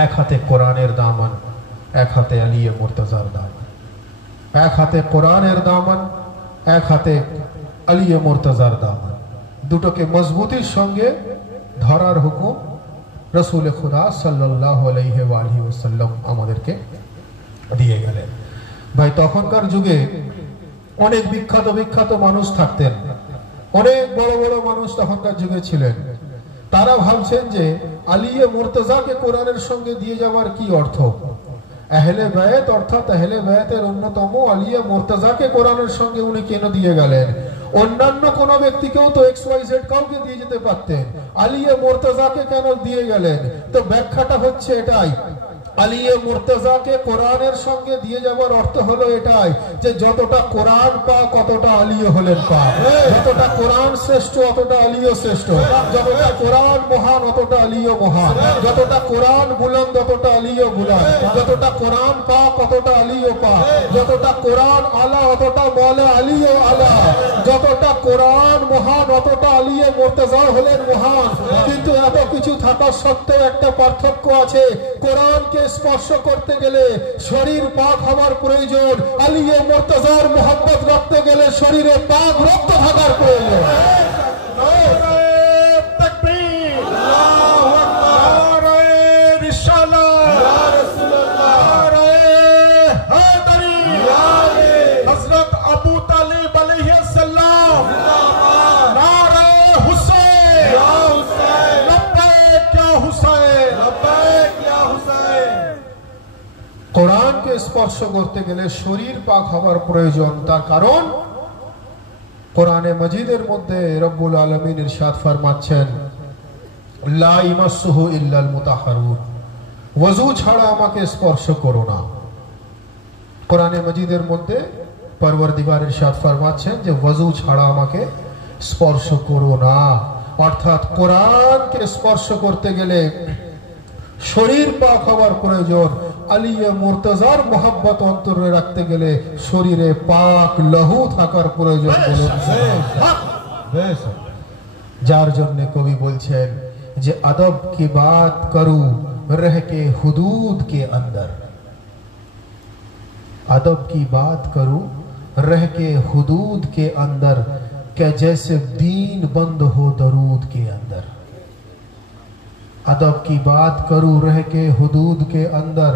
এক হাতে কোরআনের দামান, এক হাতে আলী মুর্তজার দামান। এক হাতে কোরআনের দামান, এক হাতে আলী মুর্তজার দামান। দুটোকে মজবুতির সঙ্গে ধরার হুকুম রাসূল খুদা সাল্লাল্লাহু আলাইহি ওয়া আলিহি ওয়াসাল্লাম আমাদেরকে দিয়ে গেলেন। ভাই, তখনকার যুগে অনেক বিখ্যাত বিখ্যাত মানুষ থাকতেন, অনেক বড় বড় মানুষ তখনকার যুগে ছিলেন। তারা ভাবছেন যে আলী মুর্তজাকে কোরআনের সঙ্গে দিয়ে যাওয়ার কি অর্থ? আহলে বায়াত অর্থাৎ আহলে বায়াতের অন্যতম আলী মুর্তজাকে কোরআনের সঙ্গে উনি কেন দিয়ে গেলেন? অন্যান্য কোন ব্যক্তিকেও তো XYZ কাউকে দিয়ে যেতে পারতেন, আলী মুর্তজাকে কেন দিয়ে গেলেন? তো ব্যাখ্যাটা হচ্ছে এটাই, আলী মুর্তজাকে কোরআনের সঙ্গে দিয়ে যাওয়ার অর্থ হলো এটাই যে যতটা কোরআন পাক কতটা আলী হলেন পাক, যতটা কোরআন শ্রেষ্ঠ অতটা আলীও শ্রেষ্ঠ, যতটা কোরআন মহান অতটা আলীও মহান, যতটা কোরআন বুলন্দ অতটা আলীও বুলন্দ, যতটা কোরআন পাক অতটা আলীও পাক, যতটা কোরআন আলা অতটা মওলা আলীও আলা, যতটা কোরআন মহান অতটা আলী মুর্তজা হলেন মহান। কিন্তু এত কিছু থাকা সত্ত্বেও একটা পার্থক্য আছে, কোরআনকে স্পর্শ করতে গেলে শরীর পাক হওয়ার প্রয়োজন, আলী মুর্তজার মোহাম্মত রাখতে গেলে শরীরে পাক রক্ত থাকার প্রয়োজন। কোরআনকে স্পর্শ করতে গেলে শরীর পাক হওয়ার প্রয়োজন। তার কারণ কোরআনে মজিদের মধ্যে রব্বুল আলামিন ইরশাদ ফরমাচ্ছেন, লা ইয়ামাসসুহু ইল্লাল মুতাহহারুন, ওযু ছাড়া আমাকে স্পর্শ করো না। কোরআনে মজিদের মধ্যে পরওয়ারদিগার ইরশাদ ফরমাচ্ছেন যে ওযু ছাড়া আমাকে স্পর্শ করো না। অর্থাৎ কোরআনকে স্পর্শ করতে গেলে শরীর পাক হওয়ার প্রয়োজন, আলী মুর্তজার মোহাব্বত অন্তরে রাখতে গেলে শরীরে পাক লহু থাকার প্রয়োজন। যার জন্য কবি বলছেন যে अदब की बात करूं रह के हुदूद के अंदर, अदब की बात करूं रह के हुदूद के अंदर, क्या जैसे दीन बंद हो दरूद के अंदर। अदब की बात करूं रह के हुदूद के अंदर,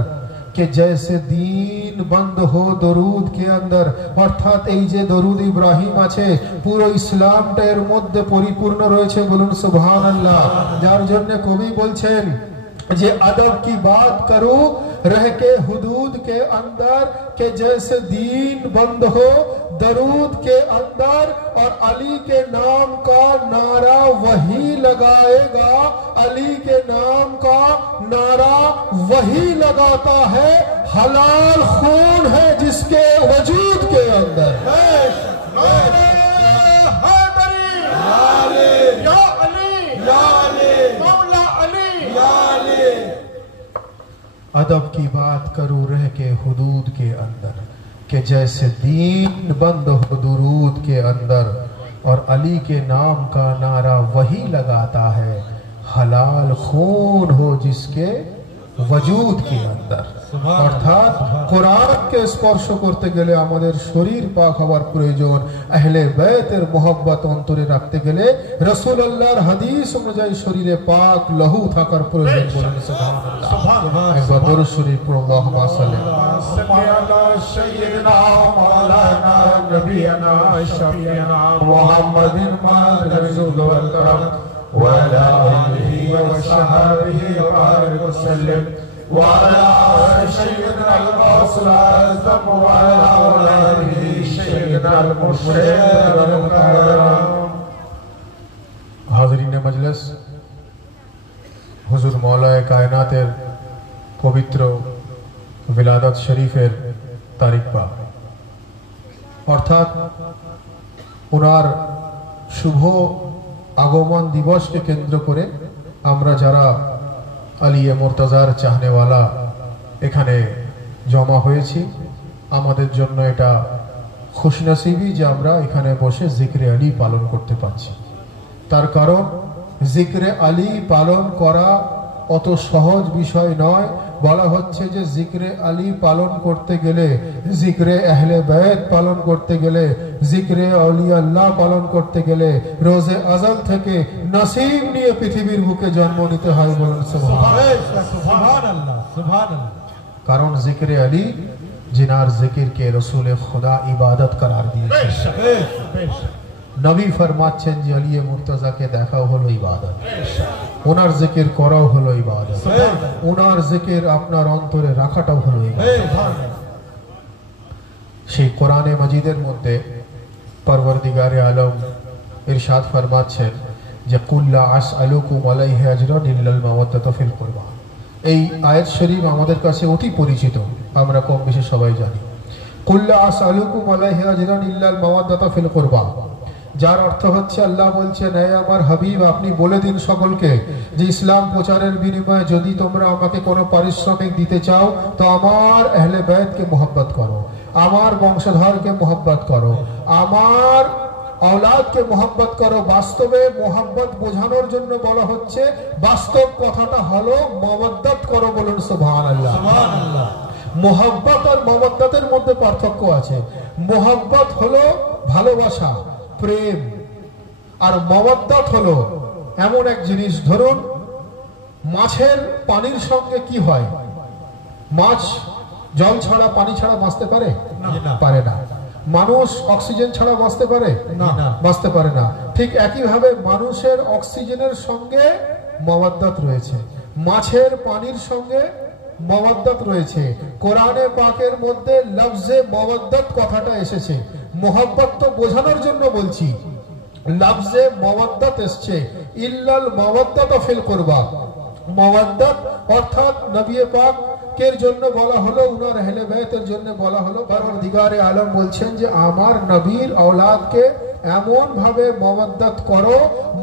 के जैसे दीन बंद हो दरूद के अंदर। অর্থাৎ এই যে দরুদ ইব্রাহিম আছে পুরো ইসলামটা এর মধ্যে পরিপূর্ণ রয়েছে, বলুন সুবহানাল্লাহ। যার জন্য কবি বলছেন যে अदब की बात करो रह के हुदूद के अंदर, के जैसे दीन बंद हो दरूद के अंदर। और अली के नाम का नारा वही लगाएगा, अली के नाम का नारा वही लगाता है, हलाल खून है जिसके वजूद के अंदर। अदब की बात करूं रह के हुदूद के अंदर, के जैसे दीन बंद हो दुरूद के अंदर। और अली के नाम का नारा वही लगाता है, हलाल खून हो जिसके वजूद के अंदर। অর্থাৎ কোরআনকে স্পর্শ করতে গেলে আমাদের শরীর পাক হওয়ার প্রয়োজন, আহলে বাইতের মোহাব্বত অন্তরে রাখতে গেলে রাসূলুল্লাহর হাদিস অনুযায়ী শরীরে পাক লহু থাকার প্রয়োজন। বলেন সুবহানাল্লাহ। একবার দরুদ শরীফ পড়ুন, আল্লাহুম্মা সাল্লি আলা সাইয়্যিদিনা মাওলানা নবিয়ানা শাফিয়ানা মুহাম্মাদিন মা'আল ওয়াল কারাম ওয়া আলা আলিহি ওয়া সাহবিহি ওয়া বারিক ওয়া সাল্লিম وعلى سيدنا الغوث الأعظم وعلى أولاده سيدنا المرشد المكرم। हाज़रीन मजलिस, हुजूर मौलाए कायनातेर पवित्र विलादत शरीफेर तारीख पा, अर्थात उनार शुभ आगमन दिवस के केंद्र करे আমরা যারা আলিয়ে মুর্তজার চাহনেওয়ালা এখানে জমা হয়েছি, আমাদের জন্য এটা খুশনসিবি যে আমরা এখানে বসে জিক্রে আলী পালন করতে পারছি। তার কারণ জিক্রে আলী পালন করা অত সহজ বিষয় নয়। বলা হচ্ছে যে জিক্রে আলী পালন করতে গেলে, জিক্রে আহলে বাইত পালন করতে গেলে, জিক্রে আউলিয়া আল্লাহ পালন করতে গেলে রোজে আজল থেকে নসিব নিয়ে পৃথিবীর বুকে জন্ম নিতে হয়। বলুন সুবহানাল্লাহ, সুবহানাল্লাহ। কারণ জিক্রে আলী जिनार जिक्र के रसूल खुदा इबादत करार दिए। नबी फरमाচ্ছেন যে আলিয়ে মুর্তজাকে দেখাও হলো ইবাদত, ওনার জিকির করাও হলো ইবাদত, ওনার জিকির আপনার অন্তরে রাখাটাও হলো ইবাদত। সেই কোরআনে মাজিদের মধ্যে পরওয়ারদিগারে আলম ইরশাদ ফরমাচ্ছেন যে কুল্লা আসআলুকুম আলাইহি আজরান ইল্লাল মাওয়াদ্দাতা ফিল কুরবা। এই আয়াত শরীফ আমাদের কাছে অতি পরিচিত, আমরা কম বেশি সবাই জানি। কুল্লা আসআলুকুম আলাইহি আজরান ইল্লাল মাওয়াদ্দাতা ফিল কুরবা, যার অর্থ হচ্ছে আল্লাহ বলছেন, হে আমার হাবিব আপনি বলে দিন সকলকে যে ইসলাম প্রচারের বিনিময়ে যদি তোমরা আমাকে কোনো পারিশ্রমিক দিতে চাও তো আমার আহলে বাইতকে মোহাব্বত করো, আমার বংশধরকে মোহাব্বত করো, আমার औलादকে মোহাব্বত করো। বাস্তবে মোহাব্বত বোঝানোর জন্য বলা হচ্ছে, বাস্তব কথাটা হলো মওয়াদ্দাত করো। বলুন সুবহানাল্লাহ, সুবহানাল্লাহ। মোহাব্বত আর মওয়াদ্দাতের মধ্যে পার্থক্য আছে। মোহাব্বত হলো ভালোবাসা, প্রেম, আর মওয়াদ্দাত হলো এমন এক জিনিস, ধরুন মাছের পানির সঙ্গে কি হয়? মাছ জল ছাড়া পানি ছাড়া বাঁচতে পারে? পারে না। মানুষ অক্সিজেন ছাড়া বাঁচতে পারে? বাঁচতে পারে না। ঠিক একইভাবে মানুষের অক্সিজেনের সঙ্গে মওয়াদ্দাত রয়েছে, মাছের পানির সঙ্গে মওয়াদ্দাত রয়েছে। কোরআনে পাকের মধ্যে লফজে মওয়াদ্দাত কথাটা এসেছে, মোহাব্বত তো বোঝানোর জন্য বলছি। লফজে মওয়াদ্দাত এসছে, ইল্লাল মাওয়াদ্দাতা ফিল কুরবা। মওয়াদ্দাত অর্থাৎ নবী পাক কের জন্য বলা হলো, উনার আহলে বাইতের জন্য বলা হলো। পরওয়ারদিগারে আলম বলছেন যে আমার নবীর औलादকে এমন ভাবে মওয়াদ্দাত করো,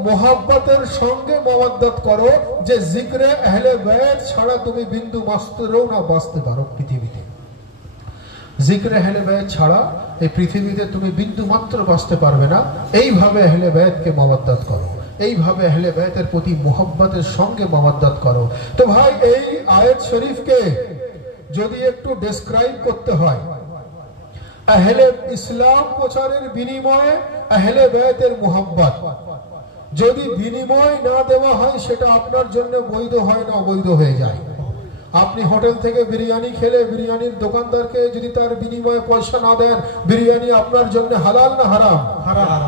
মোহাব্বতের সঙ্গে মওয়াদ্দাত করো যে জিক্রে আহলে বাইত ছাড়া তুমি বিন্দু মাত্রও না বাঁচতে পারো পৃথিবীতে। জিক্রে আহলে বাইত ছাড়া এই পৃথিবীতে তুমি বিন্দু মাত্র বাঁচতে পারবে না। এইভাবে আহলে বাইতকে মওয়াদ্দাত করো, এইভাবে আহলে বাইতের প্রতি মোহাব্বতের সঙ্গে মওয়াদ্দাত করো। তো ভাই এই আয়াত শরীফকে যদি একটু ডেসক্রাইব করতে হয়, আহলে ইসলাম প্রচারের বিনিময়ে আহলে বাইতের মোহাব্বত যদি বিনিময় না দেওয়া হয় সেটা আপনার জন্য বৈধ হয় না, অবৈধ হয়ে যায়। আপনি হোটেল থেকে বিরিয়ানি খেলে বিরিয়ানির দোকানদারকে যদি তার বিনিময়ে পয়সা না দেন, বিরিয়ানি আপনার জন্য হালাল না হারাম? হারাম।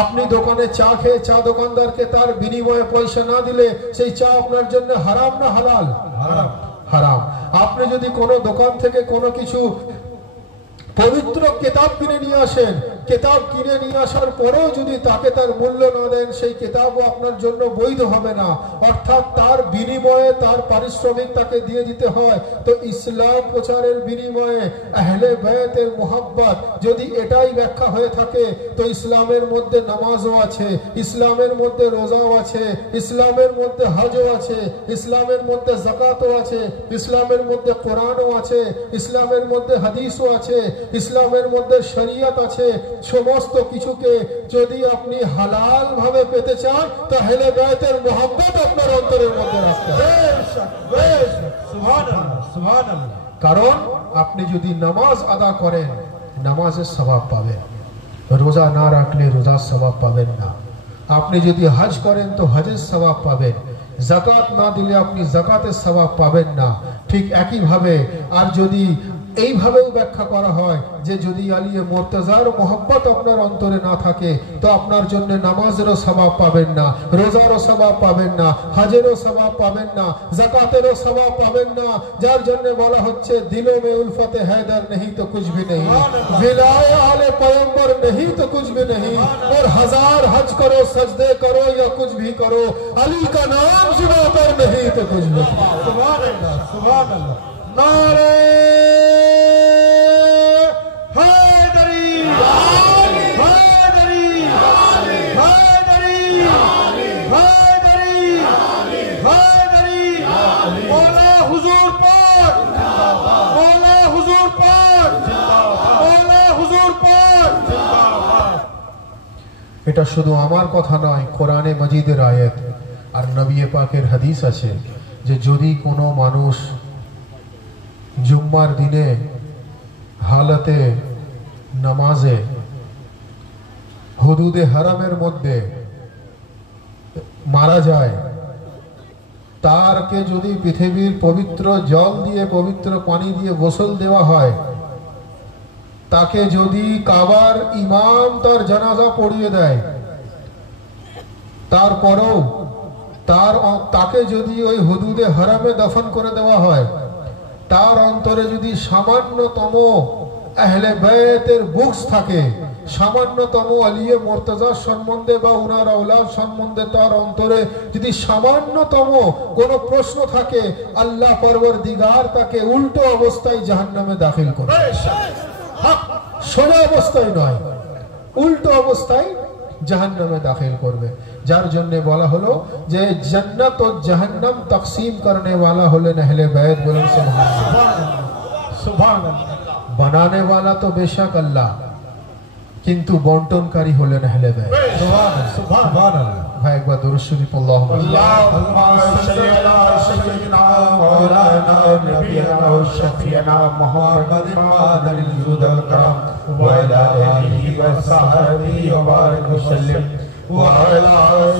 আপনি দোকানে চা খেয়ে চা দোকানদারকে তার বিনিময়ে পয়সা না দিলে সেই চা আপনার জন্য হারাম না হালাল? হারাম। হারাম। আপনি যদি কোনো দোকান থেকে কোনো কিছু পবিত্র কিতাব কিনে নিয়ে আসেন, কিতাব কিনে নিয়ে আসার পরেও যদি তাকে তার মূল্য না দেন, সেই কিতাবও আপনার জন্য বৈধ হবে না। অর্থাৎ তার বিনিময়ে তার পারিশ্রমিক তাকে দিয়ে দিতে হয়। তো ইসলাম প্রচারের বিনিময়ে আহলে বাইতের মোহাব্বত যদি এটাই ব্যাখ্যা হয়ে থাকে, তো ইসলামের মধ্যে নামাজও আছে, ইসলামের মধ্যে রোজাও আছে, ইসলামের মধ্যে হজও আছে, ইসলামের মধ্যে যাকাতও আছে, ইসলামের মধ্যে কোরআনও আছে, ইসলামের মধ্যে হাদিসও আছে, ইসলামের মধ্যে শরীয়ত আছে। সমস্ত কিছুকে যদি আপনি হালাল ভাবে পেতে চান তো আহলে বাইতের মোহাব্বত আপনার অন্তরের মধ্যে রাখতে হবে। সুবহানাল্লাহ, সুবহানাল্লাহ। কারণ আপনি যদি নামাজ আদা করেন নামাজের সওয়াব পাবেন, রোজা না রাখলে রোজার সওয়াব পাবেন না। আপনি যদি হজ করেন তো হজের সওয়াব পাবেন, যাকাত না দিলে আপনি যাকাতের সওয়াব পাবেন না। ঠিক একই ভাবে আর যদি এইভাবেও ব্যাখ্যা করা হয় যে যদি আলিয়ে মুর্তজার মোহাব্বত আপনার অন্তরে না থাকে তো আপনার জন্য নামাজেরও সওয়াব পাবেন না, রোজারও সওয়াব পাবেন না, হজেরও সওয়াব পাবেন না, যাকাতেরও সওয়াব পাবেন না। যার জন্য বলা হচ্ছে দিলো মে উলফতে हैदर नहीं तो कुछ भी नहीं, विलाय आले पैगंबर नहीं तो कुछ भी नहीं, और हजार हज करो सजदे करो या कुछ भी करो, अली का नाम जुबान पर नहीं तो कुछ भी। सुभान अल्लाह, सुभान अल्लाह। नारे हैदरी, हैदरी, हैदरी, हैदरी। এটা শুধু আমার কথা নয়, কোরআনে মজিদের আয়াত আর নবী পাকের হাদিস আছে যে যদি কোনো মানুষ জুম্মার দিনে হালতে নামাজে হুদুদে হারামের মধ্যে মারা যায়, তারকে যদি পৃথিবীর পবিত্র জল দিয়ে পবিত্র পানি দিয়ে গোসল দেওয়া হয়, তাকে যদি কাবার ইমাম তার জানাজা পড়িয়ে দেয়, তারপরেও তাকে যদি ওই হুদুদে হারামে দফন করে দেওয়া হয়, তার অন্তরে যদি সামান্যতম আহলে বায়তের বুকস থাকে, সামান্যতম আলিয়ে মুর্তজা সম্বন্ধে বা উনার আওলাদ সম্বন্ধে তার অন্তরে যদি সামান্যতম কোনো প্রশ্ন থাকে, আল্লাহ পরবর্তীগার তাকে উল্টো অবস্থায় জাহান্নামে দাখিল করে। সোজা অবস্থায় নয়, উল্টো অবস্থায় জাহান্নামে দাখিল করবে। যার জন্য বলা হলো যে জান্নাত ও জাহান্নাম তকসিম করনে वाला হলেন আহলে বাইত। বলেন সুবহানাল্লাহ। সুবহানাল্লাহ। বানানে वाला তো বেশক আল্লাহ, কিন্তু বন্টনকারী হলেন আহলে বাইত। সুবহানাল্লাহ। সুবহানাল্লাহ। ভাই একবার দরুদ শরীফ আল্লাহুম্মা আল্লাহুম্মা সাল্লি আলা সাইয়্যিদিনা মাওলানা নবিয়িনা ওয়া শাফিয়িনা মুহাম্মাদিন মাদানিল জুদাল কারাম ওয়া আলা আলিহি ওয়া সাহবিহি ওয়া বারিক ওয়া সাল্লিম ওয়া আলা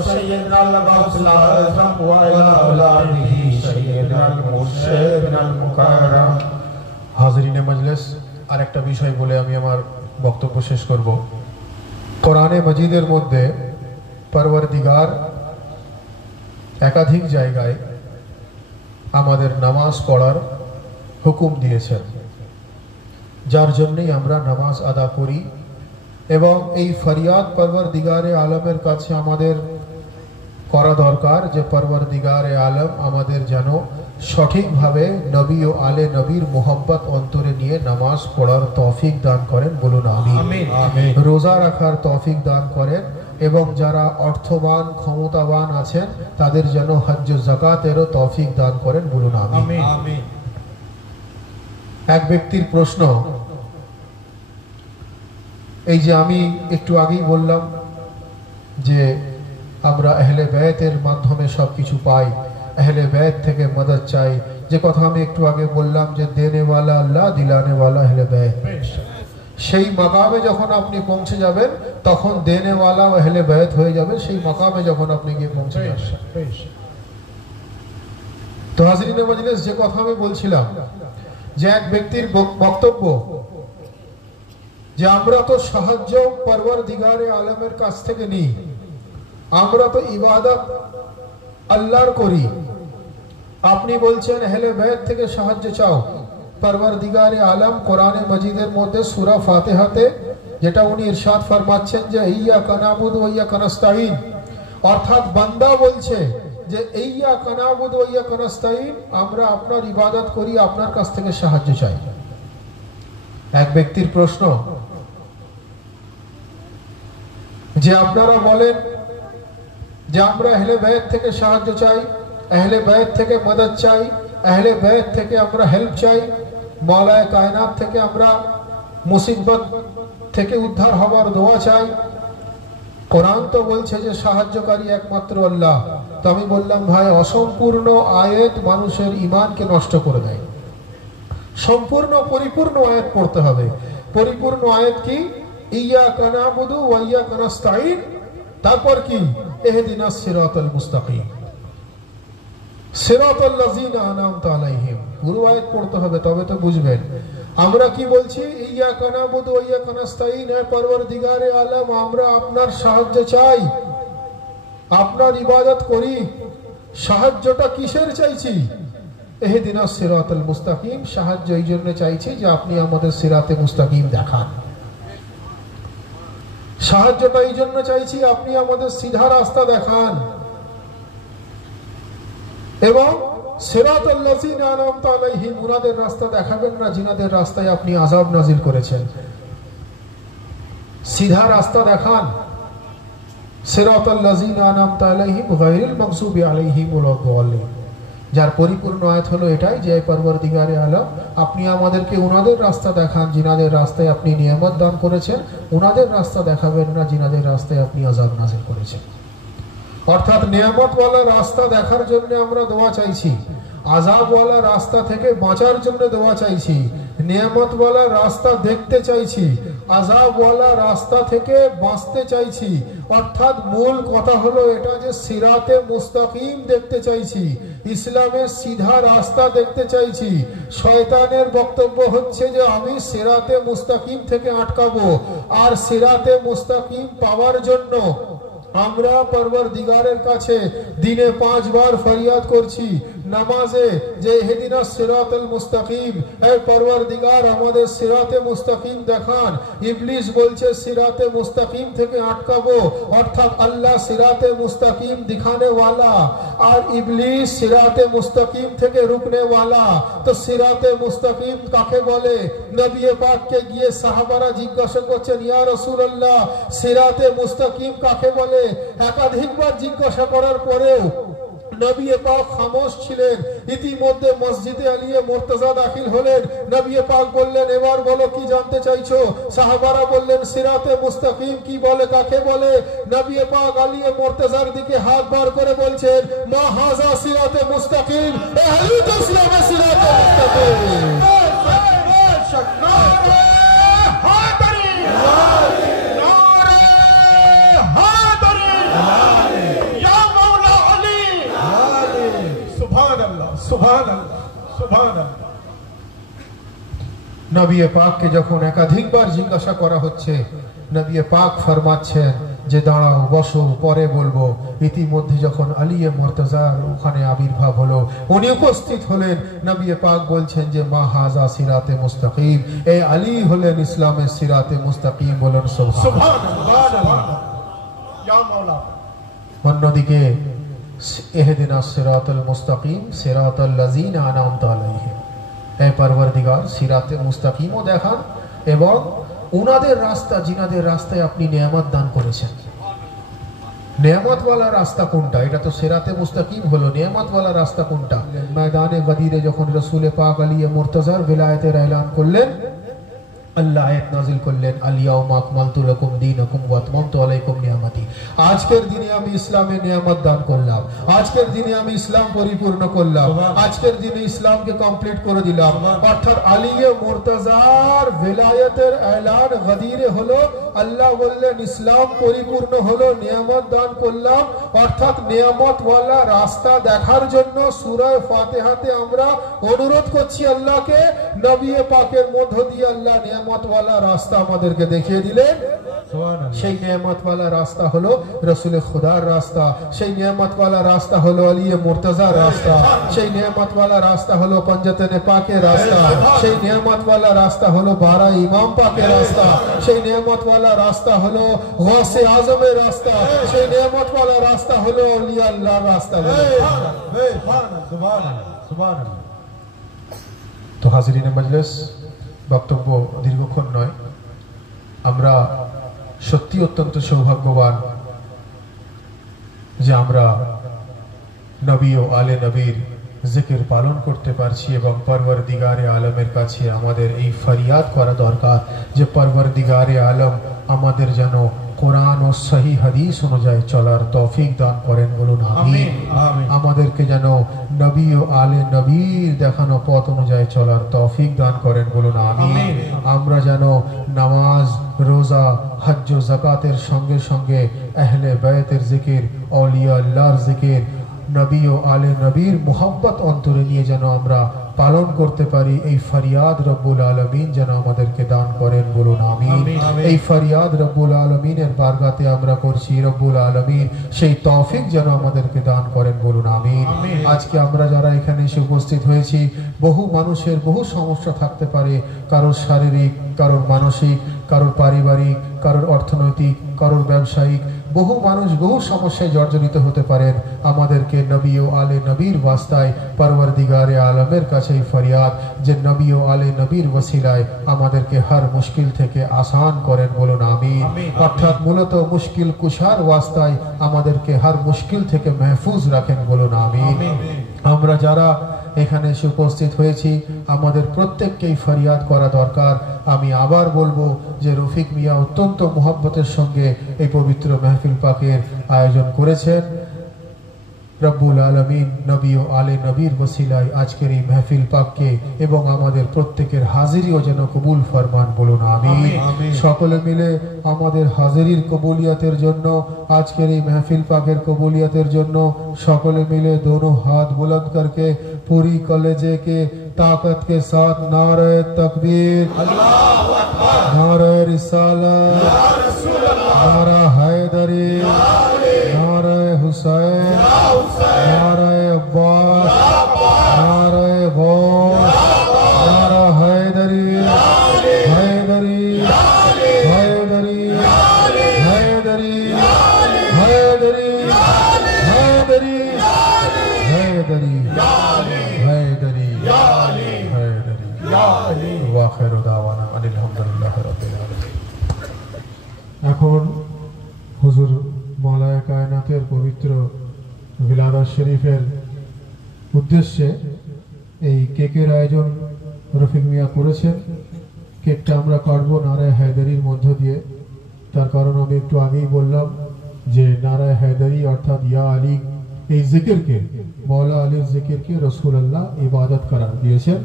সাইয়্যিদিনাল গাউসুল আযম ওয়া আলা আওলাদিহি সাইয়্যিদিনাল মুরশিদিনাল মুকাররম। হাজরিনে মজলিস, আরেকটা বিষয় বলে আমি আমার বক্তব্য শেষ করব। কোরআনে মজিদের মধ্যে পরবর্তীগার একাধিক জায়গায় আমাদের নামাজ পড়ার হুকুম দিয়েছেন, যার জন্যই আমরা নামাজ আদা করি। এবং এই ফরিয়াদ পরবর্তীগারে আলমের কাছে আমাদের করা দরকার যে পরবর্তীগারে আলম আমাদের যেন সঠিকভাবে নবী ও আলে নবীর মোহাব্বত অন্তরে নিয়ে নামাজ পড়ার তৌফিক দান করেন। বলুন আমিন। রোজা রাখার তৌফিক দান করেন, এবং যারা অর্থবান ক্ষমতাবান আছেন তাদের যেন হজ্জ যাকাতেরও তৌফিক দান করেন। বলুন আমিন। এক ব্যক্তির প্রশ্ন, এই যে আমি একটু আগেই বললাম যে আমরা আহলে বাইতের মাধ্যমে সবকিছু পাই, আহলে বাইত থেকে মদদ চাই, যে কথা আমি একটু আগে বললাম যে দেনে ওয়ালা আল্লাহ, দিলানে ওয়ালা আহলে বাইত। সেই মাকামে যখন আপনি পৌঁছে যাবেন তখন দেনে ওয়ালা আহলে বাইত হয়ে যাবে, সেই মাকামে যখন আপনি গিয়ে পৌঁছে যাবেন। তো হাজরিনে মজলিস, যে কথা আমি বলছিলাম যে এক ব্যক্তির বক্তব্য যে আমরা তো সাহায্য পরওয়ারদিগারে আলমের কাছ থেকে নিই, আমরা তো ইবাদত আল্লাহর করি, আপনি বলছেন আহলে বাইত থেকে সাহায্য চাও। পরওয়ারদিগারে আলম কোরআনে মজিদের মধ্যে সূরা ফাতিহাতে যেটা উনি ইরশাদ ফরমাচ্ছেন যে ইয়্যাকা নাবুদু ওয়া ইয়্যাকা নাস্তাঈন, অর্থাৎ বান্দা বলছে যে ইয়্যাকা নাবুদু ওয়া ইয়্যাকা নাস্তাঈন, আমরা আপনার ইবাদত করি, আপনার কাছ থেকে সাহায্য চাই। এক ব্যক্তির প্রশ্ন যে আপনারা বলেন যে আমরা আহলে বাইত থেকে সাহায্য চাই, আহলে বাইত থেকে মদদ চাই, আহলে বাইত থেকে আমরা হেল্প চাই, মাওলায়ে কায়নাত থেকে আমরা মুসিবত থেকে উদ্ধার হবার দোয়া চাই। কোরআন তো বলছে যে সাহায্যকারী একমাত্র আল্লাহ। তো আমি বললাম ভাই, অসম্পূর্ণ আয়াত মানুষের ঈমানকে নষ্ট করে দেয়। সম্পূর্ণ পরিপূর্ণ আয়াত পড়তে হবে। পরিপূর্ণ আয়াত কি? ইয়্যাকা নাবুদু ওয়া ইয়্যাকা নাস্তাঈন, তারপর কি? ইহদিনাস সিরাতাল মুস্তাকিম, সিরাতাল লাযিনা আনআমতা আলাইহিম। পুরো আয়াত পড়তে হবে, তবে তো বুঝবেন। আমরা কি বলছি? ইয়্যাকা নাবুদু ওয়া ইয়্যাকা নাস্তাঈন, হে পরওয়ারদিগারে আলম, আমরা আপনার সাহায্য চাই, আপনার ইবাদত করি। সাহায্যটা কিসের চাইছি? ইহদিনাস সিরাতাল মুস্তাকিম, সাহায্য এই জন্য চাইছি যে আপনি আমাদের সিরাতে মুস্তাকিম দেখান। সাহায্যটা এই জন্য চাইছি আপনি আমাদের সিধা রাস্তা দেখান, এবং সিরাতাল লাযিনা আনআমতা আলাইহিম, উনাদের রাস্তা দেখাবেন না জিনাদের রাস্তায় আপনি আযাব নাজিল করেছেন। সিধা রাস্তা দেখান। সিরাতাল লাযিনা আনআমতা আলাইহিম গায়রিল মাগযুবি আলাইহিম ওয়ালাদ-দাল্লিন। যার পরিপূর্ণ আয়াত হলো এটাই যে পরওয়ারদিগারে আলম আপনি আমাদেরকে ওনাদের রাস্তা দেখান জিনাদের রাস্তায় আপনি নিয়ামত দান করেছেন, ওনাদের রাস্তা দেখাবেন না জিনাদের রাস্তায় আপনি আযাব নাযিল করেছেন। অর্থাৎ নিয়ামতওয়ালা রাস্তা দেখার জন্য আমরা দোয়া চাইছি, আযাবওয়ালা রাস্তা থেকে বাঁচার জন্য দোয়া চাইছি। নিয়ামতওয়ালা রাস্তা দেখতে চাইছি, আযাবওয়ালা রাস্তা থেকে বাঁচতে চাইছি। অর্থাৎ মূল কথা হলো এটা যে সিরাতে মুস্তাকিম দেখতে চাইছি, ইসলামের সিধা রাস্তা দেখতে চাইছি। শয়তানের বক্তব্য হচ্ছে যে আমি সিরাতে মুস্তাকিম থেকে আটকাবো, আর সিরাতে মুস্তাকিম পাওয়ার জন্য আমরা পরওয়ারদিগারের কাছে দিনে 5 বার ফরিয়াদ করছি নামাজে যে ইহদিনাস সিরাতাল মুস্তাকিম, হে পরওয়ারদিগার আমাদের সিরাতে মুস্তাকিম দেখান। ইবলিস বলছে সিরাতে মুস্তাকিম থেকে আটকাবো, অর্থাৎ আল্লাহ সিরাতে মুস্তাকিম দিখানে ওয়ালা আর ইবলিস সিরাতে মুস্তাকিম থেকে রুকনে ওয়ালা। তো সিরাতে মুস্তাকিম কাকে বলে? নবী পাককে গিয়ে সাহাবারা জিজ্ঞাসা করছেন ইয়া রাসূলুল্লাহ সিরাতে মুস্তাকিম কাকে বলে? একাধিকবার জিজ্ঞাসা করার পরেও নবী পাক খামোশ ছিলেন। ইতিমধ্যে মসজিদে আলিয়ে মুর্তজা দাখিল হলেন। নবী পাক বললেন এবার বলো কি জানতে চাইছো? সাহাবারা বললেন সিরাতে মুস্তাকিম কি বলে, কাকে বলে? নবী পাক আলিয়ে মুর্তজার দিকে হাত বার করে বলছেন মা হাযা সিরাতে মুস্তাকিম, আহলি ইসলামে সিরাতে মুস্তাকিম। নবী পাককে যখন একাধিকবার জিজ্ঞাসা করা হচ্ছে নবী পাক ফরমাচ্ছেন যে দাঁড়াও বসো পরে বলবো। ইতিমধ্যে যখন আলিয়ে মুর্তজার ওখানে আবির্ভাব হলো, উনি উপস্থিত হলেন। নবী পাক বলছেন যে মা হাযা সিরাতে মুস্তাকিম, এই আলী হলেন ইসলামের সিরাতে মুস্তাকিম। বলেন সুবহানাল্লাহ। অন্যদিকে ইহদিনাস সিরাতাল মুস্তাকিম সিরাতাল লাযিনা আনআমতা আলাইহিম, হে পরওয়ারদিগার সিরাতে মুস্তাকিমও দেখান এবং উনাদের রাস্তা জিনাদের রাস্তায় আপনি নিয়ামত দান করেছেন। নিয়ামতওয়ালা রাস্তা কোনটা? এটা তো সিরাতে মুস্তাকিম হলো। নিয়ামতওয়ালা রাস্তা কোনটা? ময়দানে গদিরে যখন রাসূল পাক আলিয়ে মুর্তজার বিলায়েতের এলান করলেন, আল্লাহ আয়াত নাযিল করলেন আল-ইয়াউমা আকমালতু লাকুম দীনাকুম ওয়া আতমামতু আলাইকুম নিয়ামতি। আজকের দিনে আমি ইসলামের নিয়ামত দান করলাম, আজকের দিনে আমি ইসলাম পরিপূর্ণ করলাম, আজকের দিনে ইসলামকে কমপ্লিট করে দিলাম। অর্থাৎ আলিয়ে মুর্তজার ভিলায়াতের এলান গদিরে হলো। আল্লাহ বললেন ইসলাম পরিপূর্ণ হলো, নিয়ামত দান করলাম। অর্থাৎ নিয়ামতওয়ালা রাস্তা দেখার জন্য সূরা ফাতিহাতে আমরা অনুরোধ করছি আল্লাহকে। নবী পাকের মধ্য দিয়ে আল্লাহ নিয়ামতওয়ালা রাস্তা আমাদেরকে দেখিয়ে দিলেন। সেই নিয়ামতওয়ালা রাস্তা হলো রাসূল খুদার রাস্তা, সেই নিয়ামতওয়ালা রাস্তা হলো আলিয়ে মুর্তজার রাস্তা, সেই নিয়ামতওয়ালা রাস্তা হলো পঞ্জতনে পাকের রাস্তা, সেই নিয়ামতওয়ালা রাস্তা হলো 12 ইমাম পাকের রাস্তা, সেই নিয়ামতওয়ালা রাস্তা হলো গৌসে আজমের রাস্তা, সেই নিয়ামতওয়ালা রাস্তা হলো আউলিয়া আল্লাহর রাস্তা। তো হাজিরিনে মজলিস, বক্তব্য দীর্ঘক্ষণ নয়। আমরা সত্যি অত্যন্ত সৌভাগ্যবান যে আমরা নবী ও আলে নবীর জিকির পালন করতে পারছি এবং পরওয়ারদিগারে আলমের কাছে আমাদের এই ফরিয়াদ করা দরকার যে পরওয়ারদিগারে আলম আমাদের যেন কোরআন ও সহি হাদিস অনুযায়ী চলার তৌফিক দান করেন। বলুন আমিন। আমাদেরকে যেন নবী ও আলে নবীর দেখানো পথ অনুযায়ী চলার তৌফিক দান করেন। বলুন আমিন। আমরা যেন নামাজ, রোজা, হজ ও যাকাতের সঙ্গে সঙ্গে আহলে বাইতের জিকির, আউলিয়া আল্লাহর জিকির, নবী ও আলে নবীর মোহাব্বত অন্তরে নিয়ে যেন আমরা পালন করতে পারি। এই ফরিয়াদ রব্বুল আলামিন যেন আমাদেরকে দান করেন। বলুন আমিন। এই ফরিয়াদ রব্বুল আলামিনের বারগাতে আমরা করছি। রব্বুল আলামিন সেই তৌফিক যেন আমাদেরকে দান করেন। বলুন আমিন। আজকে আমরা যারা এখানে এসে উপস্থিত হয়েছি, বহু মানুষের বহু সমস্যা থাকতে পারে, কারোর শারীরিক, কারোর মানসিক, কারোর পারিবারিক, কারোর অর্থনৈতিক, কারোর ব্যবসায়িক। বহু মানুষ বহু সমস্যায় জর্জরিত হতে পারেন। আমাদেরকে নবী ও আলে নবীর ওয়াস্তায় পরওয়ারদিগারে আলমের কাছে ফরিয়াদ যে নবী ও আলে নবীর ওসিলায় আমাদেরকে হর মুশকিল থেকে আসান করেন। বলুন আমিন। অর্থাৎ মূলত মুশকিল কুশার ওয়াস্তায় আমাদেরকে হর মুশকিল থেকে महफूज রাখেন। বলুন আমিন। আমরা যারা এখানে এসে উপস্থিত হয়েছি আমাদের প্রত্যেককেই ফরিয়াদ করা দরকার। আমি আবার বলবো যে রফিক মিয়া অত্যন্ত মোহব্বতের সঙ্গে এই পবিত্র মেহফিল পাকের আয়োজন করেছেন। রব্বুল আলামিন নবী ও আলে নবীর ওসিলায় আজকের এই মেহফিল পাককে এবং আমাদের প্রত্যেকের হাজিরিও যেন কবুল ফরমান, বলুন আমিন। সকলে মিলে আমাদের হাজিরির কবুলিয়াতের জন্য, আজকের এই মেহফিল পাকের কবুলিয়াতের জন্য সকলে মিলে दोनों हाथ बुलंद करके पूरी कलेजे के ताकत के साथ नारे तकबीर, अल्लाहु अकबर, नारे रिसालत, या रसूल अल्लाह, नारा हैदरी, नारे हुसैन, नारे अब्बास, नारे गौस, नारा हैदरी, हैदरी, हैदरी, हैदरी, हैदरी, हैदरी, हैदरी, हैदरी, हैदरी, वाखिर दावाना अनिल हम्दुलिल्लाह रब्बिल आलामीन। এখন হুজুর মওলায়ে কায়নাতের পবিত্র বিলাদাত শরীফের উদ্দেশ্যে এই কেকের আয়োজন রফিক মিয়া করেছেন। কেকটা আমরা কাটবো নারায়ে হায়দারির মধ্য দিয়ে। তার কারণ আমি একটু আগেই বললাম যে নারায়ে হায়দারি অর্থাৎ ইয়া আলী, এই জিকিরকে মওলা আলীর জিকিরকে রাসূলুল্লাহ ইবাদত করার দিয়েছেন।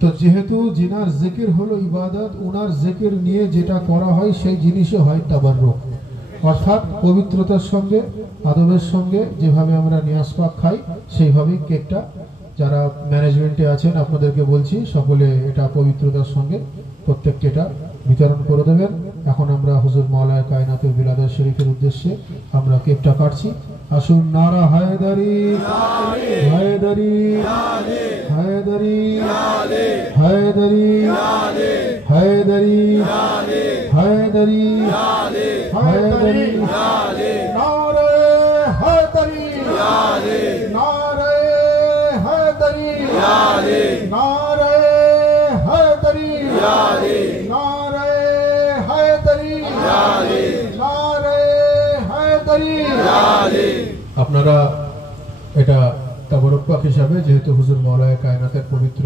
তো যেহেতু জিনার জিকির হলো ইবাদত, উনার জিকির নিয়ে যেটা করা হয় সেই জিনিসও হয় তাবাররুক, অর্থাৎ পবিত্রতার সঙ্গে আদবের সঙ্গে যেভাবে আমরা নিয়াজ পাক খাই সেইভাবেই কেকটা যারা ম্যানেজমেন্টে আছেন আপনাদেরকে বলছি সকলে এটা পবিত্রতার সঙ্গে প্রত্যেককে এটা বিতরণ করে দেবেন। এখন আমরা হুজুর মওলায়ে কায়নাতের বিলাদাত শরীফের উদ্দেশ্যে আমরা কেকটা কাটছি। আসুন নারা হায়দারি, হায়দারি, হায়দারি, হায়দারি, হায়দারি, হায়দারি, হায়দারি, নারে হায়দারি, নারে হায়দারি, নারে হায়দারি, নারে হায়দারি, নারে হায়দারি। আপনারা এটা তাবারুক পাক হিসাবে, যেহেতু হুজুর মওলায়ে কায়নাতের পবিত্র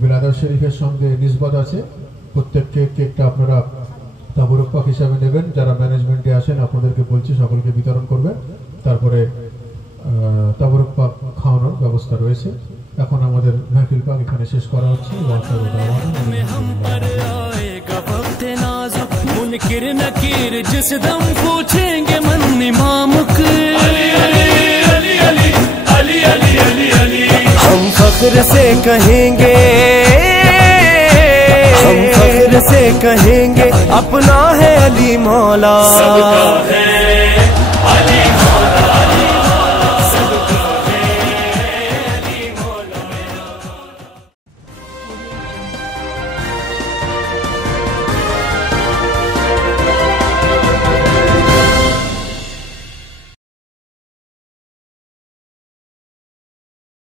বিলাদাত শরীফের সঙ্গে নিসবত আছে, প্রত্যেককে কেকটা আপনারা তাবারুক পাক হিসাবে নেবেন। যারা ম্যানেজমেন্টে আসেন আপনাদেরকে বলছি সকলকে বিতরণ করবেন, তারপরে তাবারুক পাক খাওয়ানোর ব্যবস্থা রয়েছে। এখন আমাদের মেহফিল পাক এখানে শেষ করা হচ্ছে। मुनकिर नकीर जिस दम पूछेंगे मन इमामुक, हम फख्र से कहेंगे, हम फख्र से कहेंगे अपना है अली मौला। सबका है